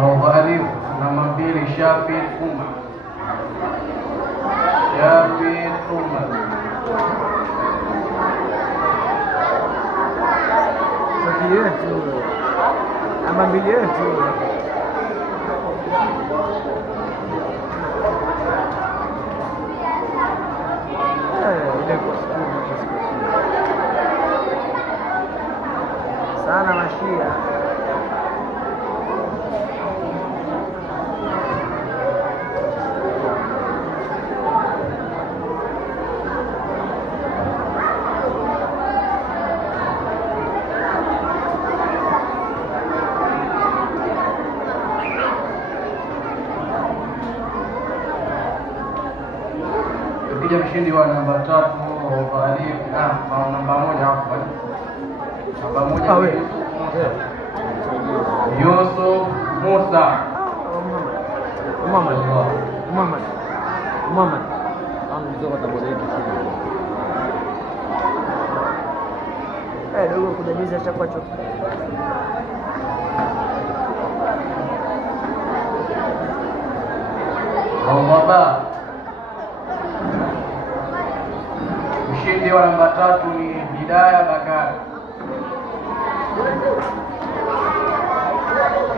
Raudha Alif namba 2 Shafii Umar. Shafii Umar. Namba 2 yetu. Sana mashia. Anakuja mshindi wa namba 3 Alif namba 1 hapo. Namba 1 Yusuf Musa. Muhammad. Anamzoa tabora hiki chini. Dogo kudadiza chakwa cho. Baba. Mshindi wa namba 3 ni Hidayah Bakari.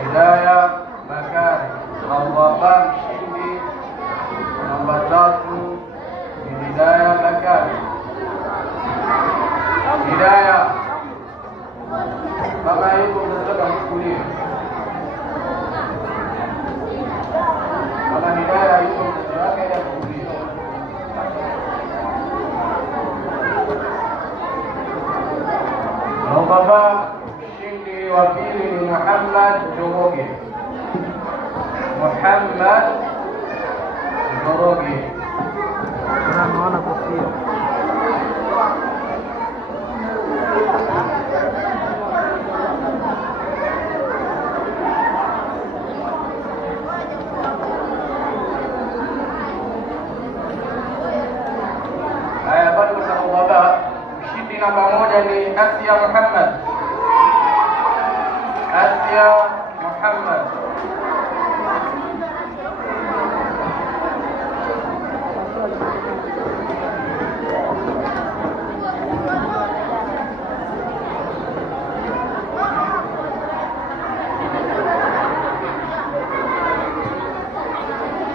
Hidayah Bakari. Baba mshindi namba 3 ni Hidayah Bakari. Hidayah. Baba yuko mtoto mkulia. Baba Hidayah yuko mtoto wake ya kulia. Baba mshindi wa pili ni Muhammad Joroge. Muhammad Joroge. Naona kofia. Haya, bado kuna baba. Mshindi namba 1 ni Asia Muhammad. Asia Muhammad.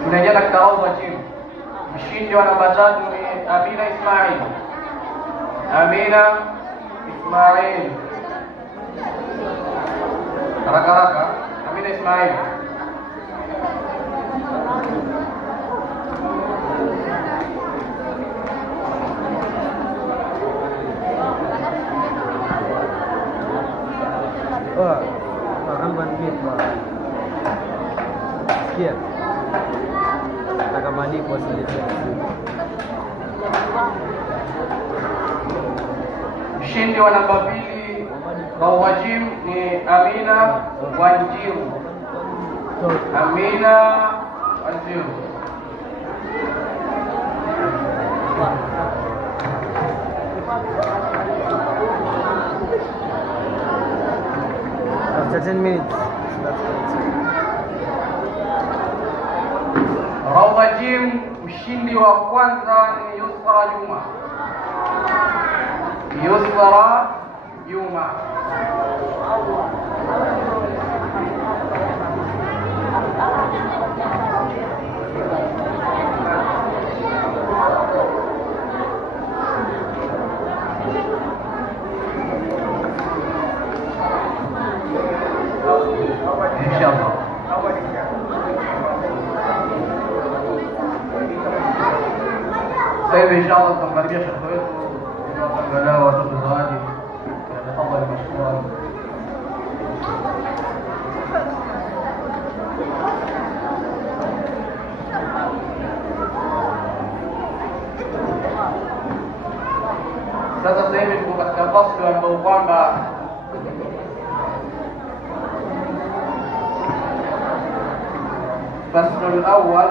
Tunaingia katika robo chini. Mshindi wa namba 3 ni Amina Ismail. Amina Ismail. Haraka. Amina Ismail. Muhammad Mitwa. Sikia. Nataka malipo asilimia. Mshindi wa namba 2 Bawajim ni Amina Wanjiru. Amina Wanjiru. After 10 minutes. Rawajim mshindi wa kwanza ni Yusra Juma. Yusra Juma. Inshallah. Sasa inshallah tutamkaribia shekhe wetu angalau watoto zawadi. Tafadhali mashukuru. Sasa hivi tuko katika fasli ambao kwamba fasli al-awwal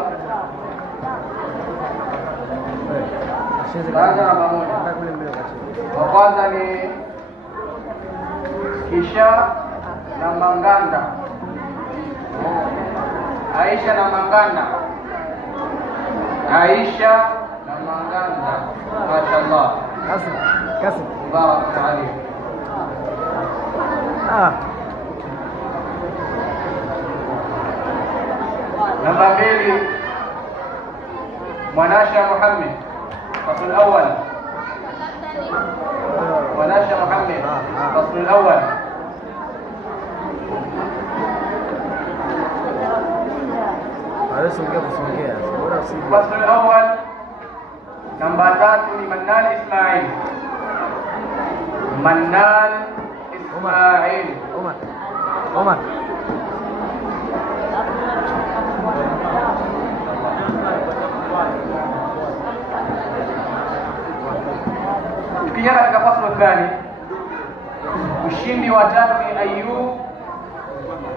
Baada namba 1. Wa kwanza ni Kisha na Manganda. Aisha na Manganda. Aisha na Manganda. Mashaallah. Kasi. Barak taali. Namba 2 Mwanasha Muhammad. الفصل الأول. وناشا محمد الفصل الأول. الفصل الأول نمبر 3 منال إسماعيل. منال إسماعيل. عمر Tukija katika faslu thani, mshindi wa tatu ni Ayub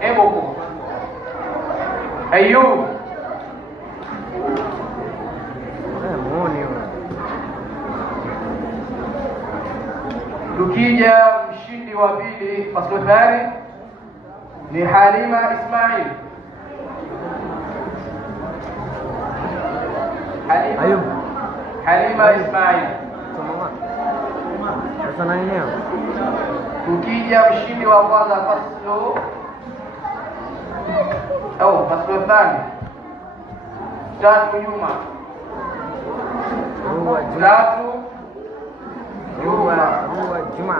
Eboko. Ayub tukija mshindi wa pili faslu thani ni Halima Ismail. Halima Ismail. Sasa nani leo? Tukija mshindi wa kwanza faslu thani tatu Juma. Tatu Juma.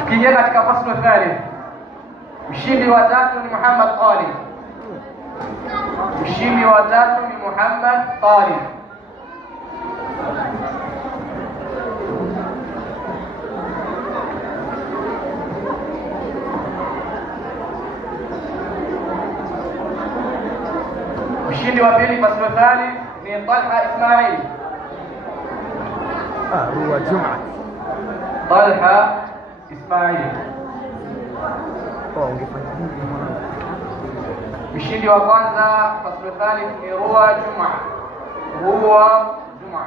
Tukija katika faslu thani, mshindi wa tatu ni Muhammad Talib. Mshindi wa tatu ni Muhammad Talib. Mshindi wa pili faslu thani ni Talha Ismail. huwa Juma. Talha Ismail. Ungefanya hivi mwanangu. Mshindi wa kwanza faslu thalith ni Ruwa Juma. Ruwa Juma.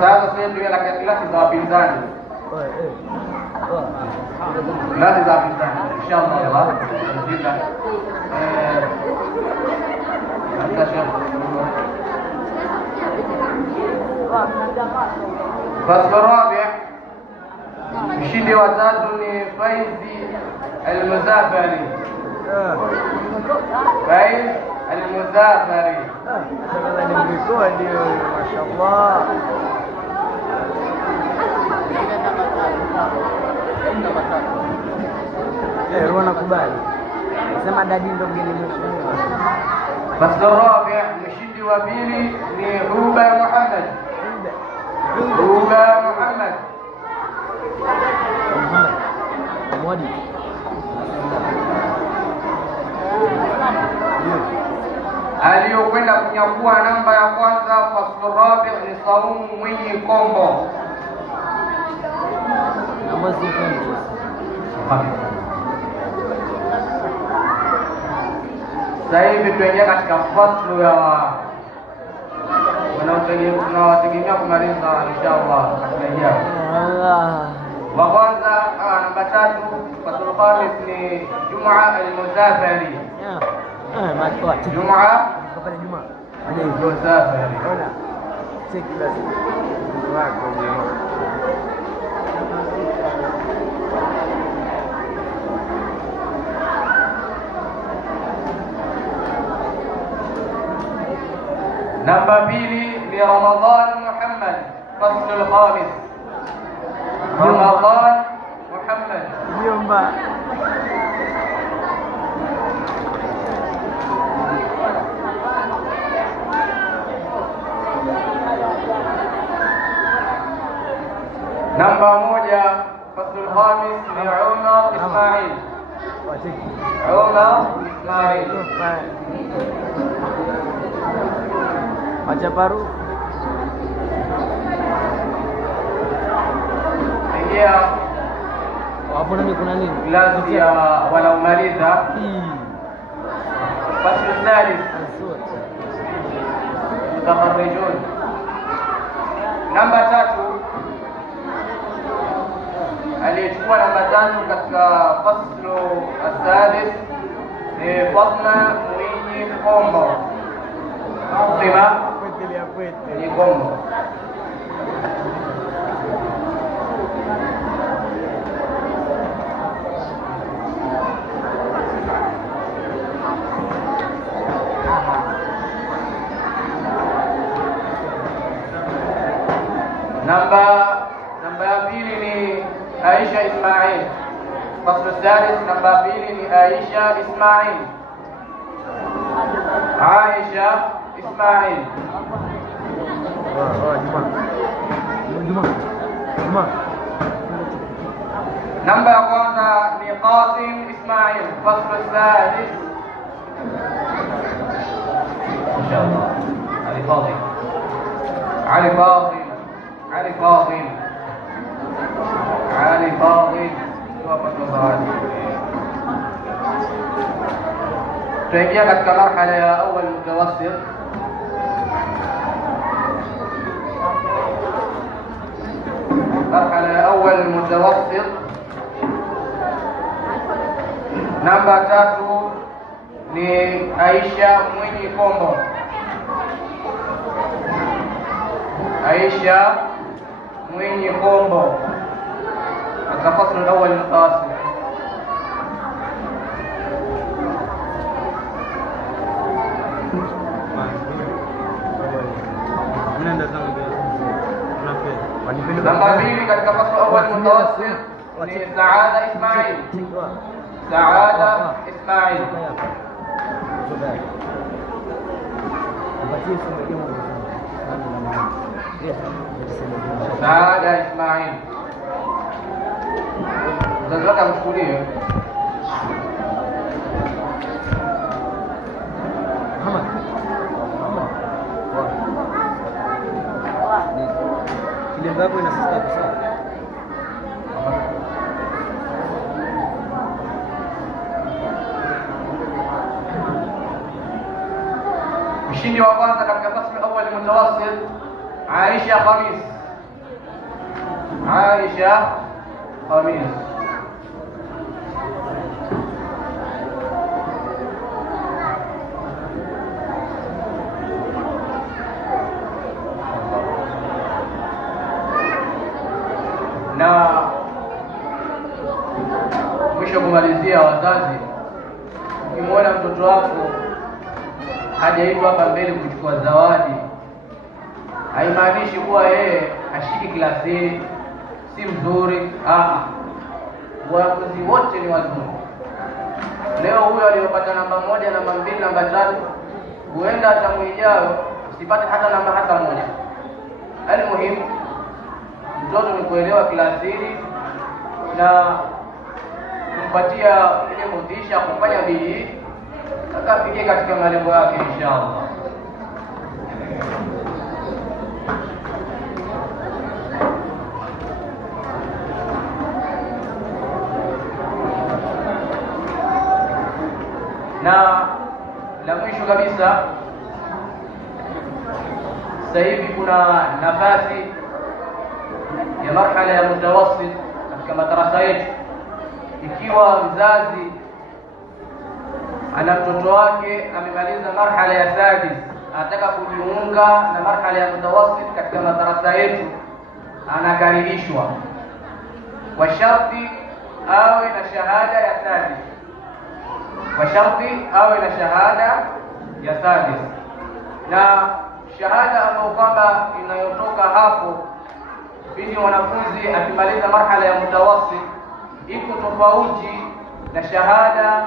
Sasa sasa ndio la klasi za wapinzani. Klasi za wapinzani. Inshallah. Faslu rabi' mshindi wa tatu ni Faizi Al-Muzafari. Faiz Al-Muzafari. Sasa ni mrekodi, mashaallah. Ruwa nakubali. Sema dadi ndo mgeni mheshimiwa. Faslu rabi' mshindi wa pili ni Ruba Muhammad. Ruba Muhammad. Mwadi. Aliyokwenda kunyakua namba ya kwanza faslu rabi' ni Saumu Mwinyi Kombo. Sasa hivi tuingia katika faslu ya wanaotegemea kumaliza inshallah katika ijayo. Wa kwanza namba tatu faslu khamis ni Juma Al-Muzafari. Juma Al-Muzafari. Cheki basi. Wako ni namba pili ni Ramadhan Muhammad. Faslu al-khamis Ramadhan Muhammad. Jomba. Namba moja faslu al-khamis ni Umar Ismail. Umar Ismail. Baca baru. Ingia hapo nani kuna nini? Klasi ya wanaomaliza. Faslu thalith mutafarrijun. Namba tatu aliyechukua namba tatu katika faslu al-thalith ni Fatma Mwinyi Kombo. Sema ni Kombo. Namba ya pili ni Aisha Ismail. Faslu thalith namba ya pili ni Aisha Ismail. Aisha Ismail. Juma. Namba ya kwanza ni Qasim Ismail. Faslu thalith inshallah. Ali Fadhil, Ali Fadhil, Ali Fadhil, Ali Fadhil, tuwapata zawadi. Tuingia katika marhala ya awal mutawassit. Marhala ya awal mutawassit. Namba 3 ni Aisha Mwinyi Kombo. Aisha Mwinyi Kombo katika fasl al-awwal mutawassit. Namba 2 katika fasl al-awwal mutawassit ni Saada Ismail. Saada Ismail. Saada Ismail. Mzazi mchukulie. Kile zako inasista sana. Mshindi wa kwanza katika fasl al-awwal mutawassit Aisha Khamis. Aisha Khamis. Na mwisho kumalizia, wazazi, ukimwona mtoto wako hajaitwa hapa mbele kuchukua zawadi, haimaanishi kuwa yeye ashiki klasini, si mzuri. Wanafunzi wote ni wazuri. Leo huyo aliyopata namba 1, namba 2, namba 3, huenda hata mwijao usipate hata namba hata moja. Hali muhimu mtoto ni kuelewa klasini na kumpatia ile motisha kufanya bidii akafikie katika malengo yake inshallah. Na la mwisho kabisa, sasa hivi kuna nafasi ya marhala ya mutawassit katika madarasa yetu. Ikiwa mzazi ana mtoto wake amemaliza marhala ya sadis, anataka kujiunga na marhala ya mutawassit katika madarasa yetu, anakaribishwa kwa sharti awe na shahada ya sadis. Kwa sharti awe na shahada ya sadis. Na shahada ambayo kwamba inayotoka hapo pindi mwanafunzi akimaliza marhala ya mutawassit iko tofauti na shahada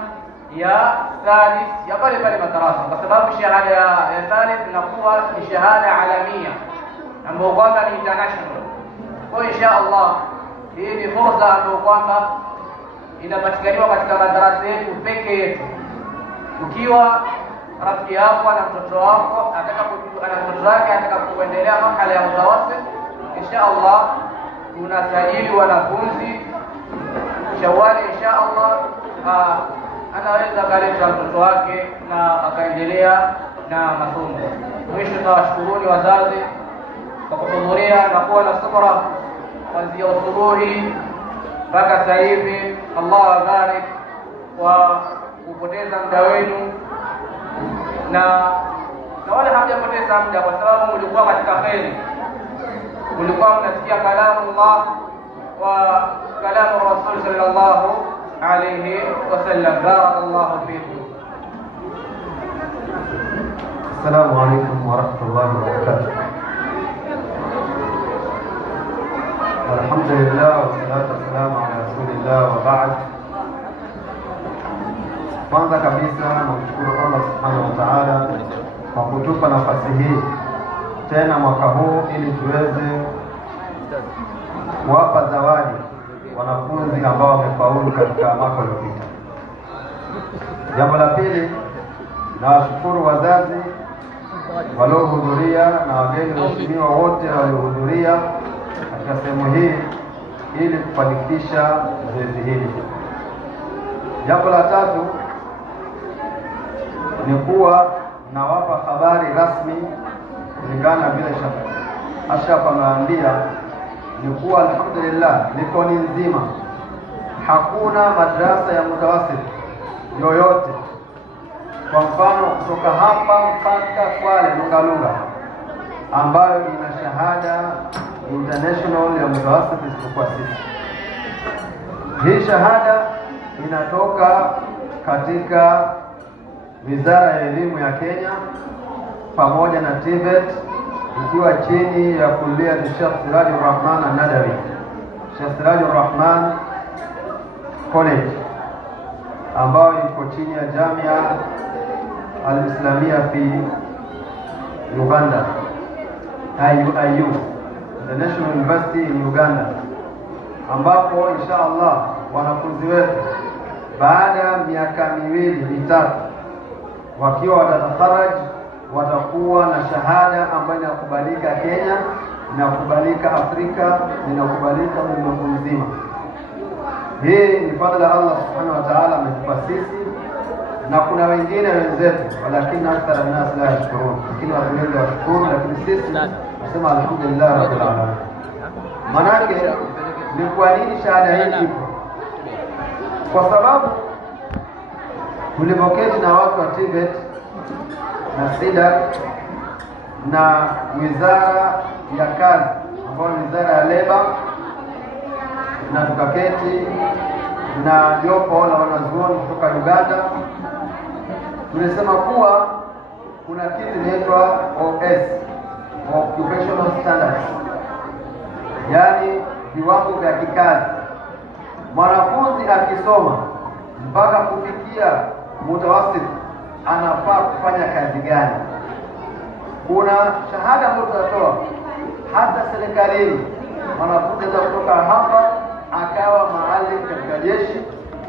ya thalith ya pale pale madarasa, kwa sababu shahada ya thalith inakuwa ni shahada alamia ambayo kwamba ni international. Kwa insha Allah hii ni fursa ambayo kwamba inapatikaniwa katika madarasa yetu peke yetu. Ukiwa rafiki yako na mtoto wako ana mtoto wake anataka kuendelea marhala ya mutawassit, insha Allah tunasajili wanafunzi Shawali, insha Allah anaweza kaleta mtoto wake na akaendelea na masomo. Mwisho tunawashukuruni wazazi kwa kuhudhuria na kuwa na subra kuanzia usubuhi mpaka sasa hivi. Allah abarik kwa kupoteza muda wenu, na wala hamjapoteza muda, kwa sababu mlikuwa katika kheri, mlikuwa mnasikia kalamu Allah wa kalamu Rasul sallallahu alayhi wasallam. Barakallahu fikum. Assalamu alaykum wa rahmatullahi wa barakatuh. Alhamdulillah wa salatu wassalamu ala rasulillah wa ba'd. Kwanza kabisa namshukuru Allah subhanahu wa ta'ala kwa kutupa nafasi hii tena mwaka huu ili tuweze kuwapa zawadi wanafunzi ambao wamefaulu katika mwaka uliopita. Jambo la pili, nawashukuru wazazi waliohudhuria na wageni waheshimiwa wote waliohudhuria katika sehemu hii ili kufanikisha zoezi hili. Jambo la tatu ni kuwa nawapa habari rasmi kulingana vile Ashraf anaambia, ni kuwa alhamdulillah Likoni nzima hakuna madrasa ya mutawasit yoyote, kwa mfano kutoka hapa mpaka Kwale Lungalunga, ambayo ina shahada international ya mutawasit isipokuwa sisi. Hii shahada inatoka katika Wizara ya Elimu ya Kenya pamoja na TVET, ikiwa chini ya kulia ya Sheikh Sirajur Rahman An-Nadawi, Sheikh Sirajur Rahman College, ambayo iko chini ya Jamia Al-Islamia fi Uganda, IU, the National University in Uganda, ambapo insha Allah wanafunzi wetu baada ya miaka miwili mitatu wakiwa watatakharaj watakuwa na shahada ambayo inakubalika Kenya, inakubalika Afrika, inakubalika ulimwengu mzima. Hii ni fadhila Allah subhanahu wa ta'ala ametupa sisi, na kuna wengine wenzetu lakini akthara nas la yashkurun, lakini watu wengi washukuru, lakini sisi nasema alhamdulillah rabbil alamin. Manake ni kwa nini shahada hii ipo? Kwa sababu tulipoketi na watu wa TVET na SIDA na Wizara ya Kazi ambayo ni Wizara ya Leba, na tukaketi na jopo la wanazuoni kutoka Uganda. Tulisema kuwa kuna kitu inaitwa OS, Occupational Standards, yani viwango vya kikazi. Mwanafunzi akisoma mpaka kufikia mutawasit anafaa kufanya kazi gani? Kuna shahada ambayo tutatoa hata serikalini. Mwanafunzi anaweza kutoka hapa akawa maalim katika jeshi,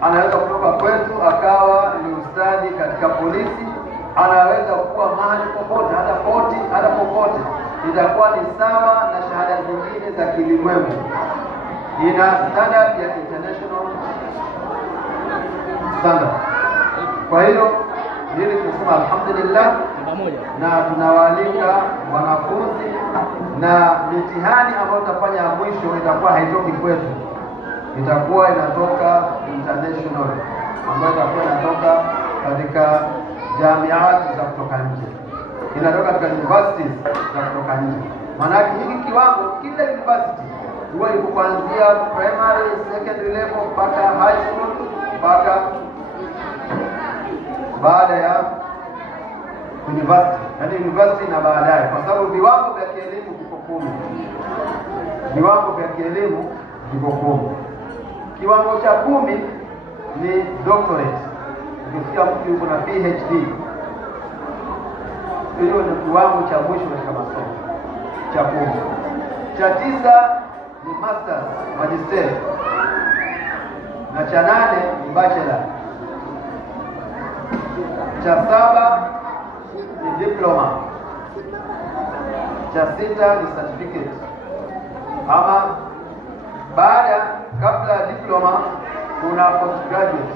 anaweza kutoka kwetu akawa ni ustadi katika polisi, anaweza kuwa mahali popote, hata koti, hata popote. Itakuwa ni sawa na shahada zingine za kilimwengu. Ina standard ya international standard. Kwa hiyo hili tunasema alhamdulillah, na tunawaalika wanafunzi, na mitihani ambayo tutafanya ya mwisho itakuwa haitoki kwetu, itakuwa inatoka international, ambayo itakuwa inatoka katika jamiati za kutoka nje, inatoka katika universities za kutoka nje. Maana hiki kiwango kila university huwa iko kuanzia primary, secondary level mpaka high school, mpaka baada ya university, yani university na baadaye, kwa sababu viwango vya kielimu viko 10. Viwango vya kielimu viko 10. Kiwango cha 10 ni doctorate. Ukisikia mtu yuko na PhD, hiyo ni kiwango cha mwisho katika masomo cha 10. Cha 9 ni master, magister, na cha 8 ni bachelor. Cha 7 ni diploma. Cha 6 ni certificate. Ama baada, kabla ya diploma kuna postgraduate,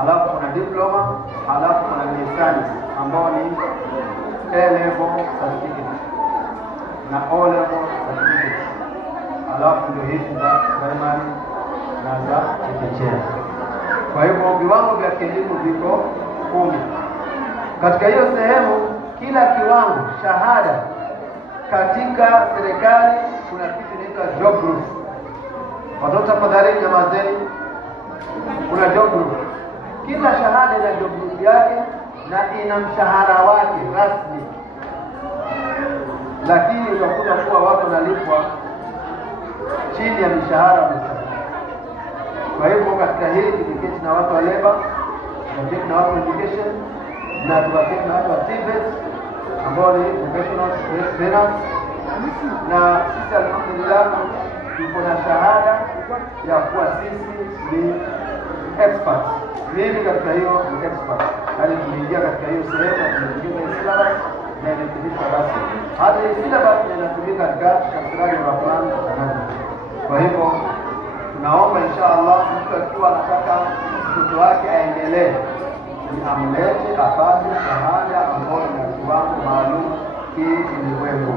alafu kuna diploma, alafu kuna lisani ambao ni A-level certificate na O-level certificate, alafu ndio hizi za primary na za chekechea. Kwa hivyo viwango vya kielimu viko 10. Katika hiyo sehemu, kila kiwango shahada katika serikali kuna kitu inaitwa job group. Watoto tafadhali nyamazeni. Kuna job group. Kila shahada ina job group yake na ina mshahara wake rasmi, lakini utakuta kuwa watu wanalipwa chini ya mishahara msasa. Kwa hivyo katika hii tukiketi na watu wa labor, tukiketi na watu wa education, na tukiketi na watu wa TVET ambao ni professional trainers, na sisi alhamdulillah tuko na shahada ya kuwa sisi ni experts nini katika hiyo ni expert. Yaani tuliingia katika hiyo sehemu na tunaingiza syllabus na inatumika basi. Hata hii syllabus inatumika katika tafsiri ya Qur'an. Kwa hivyo tunaomba inshallah mtu akiwa anataka mtoto wake aendelee ni amlete apate shahada ambayo ni kiwango maalum hii ulimwengu.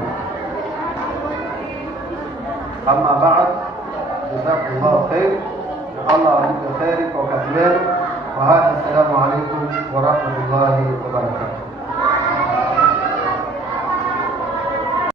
Amma baad, jazakumullahu khair, Allah alipe khairi kwa wakati wenu. Wa hada, assalamu alaikum wa rahmatullahi wa barakatuh.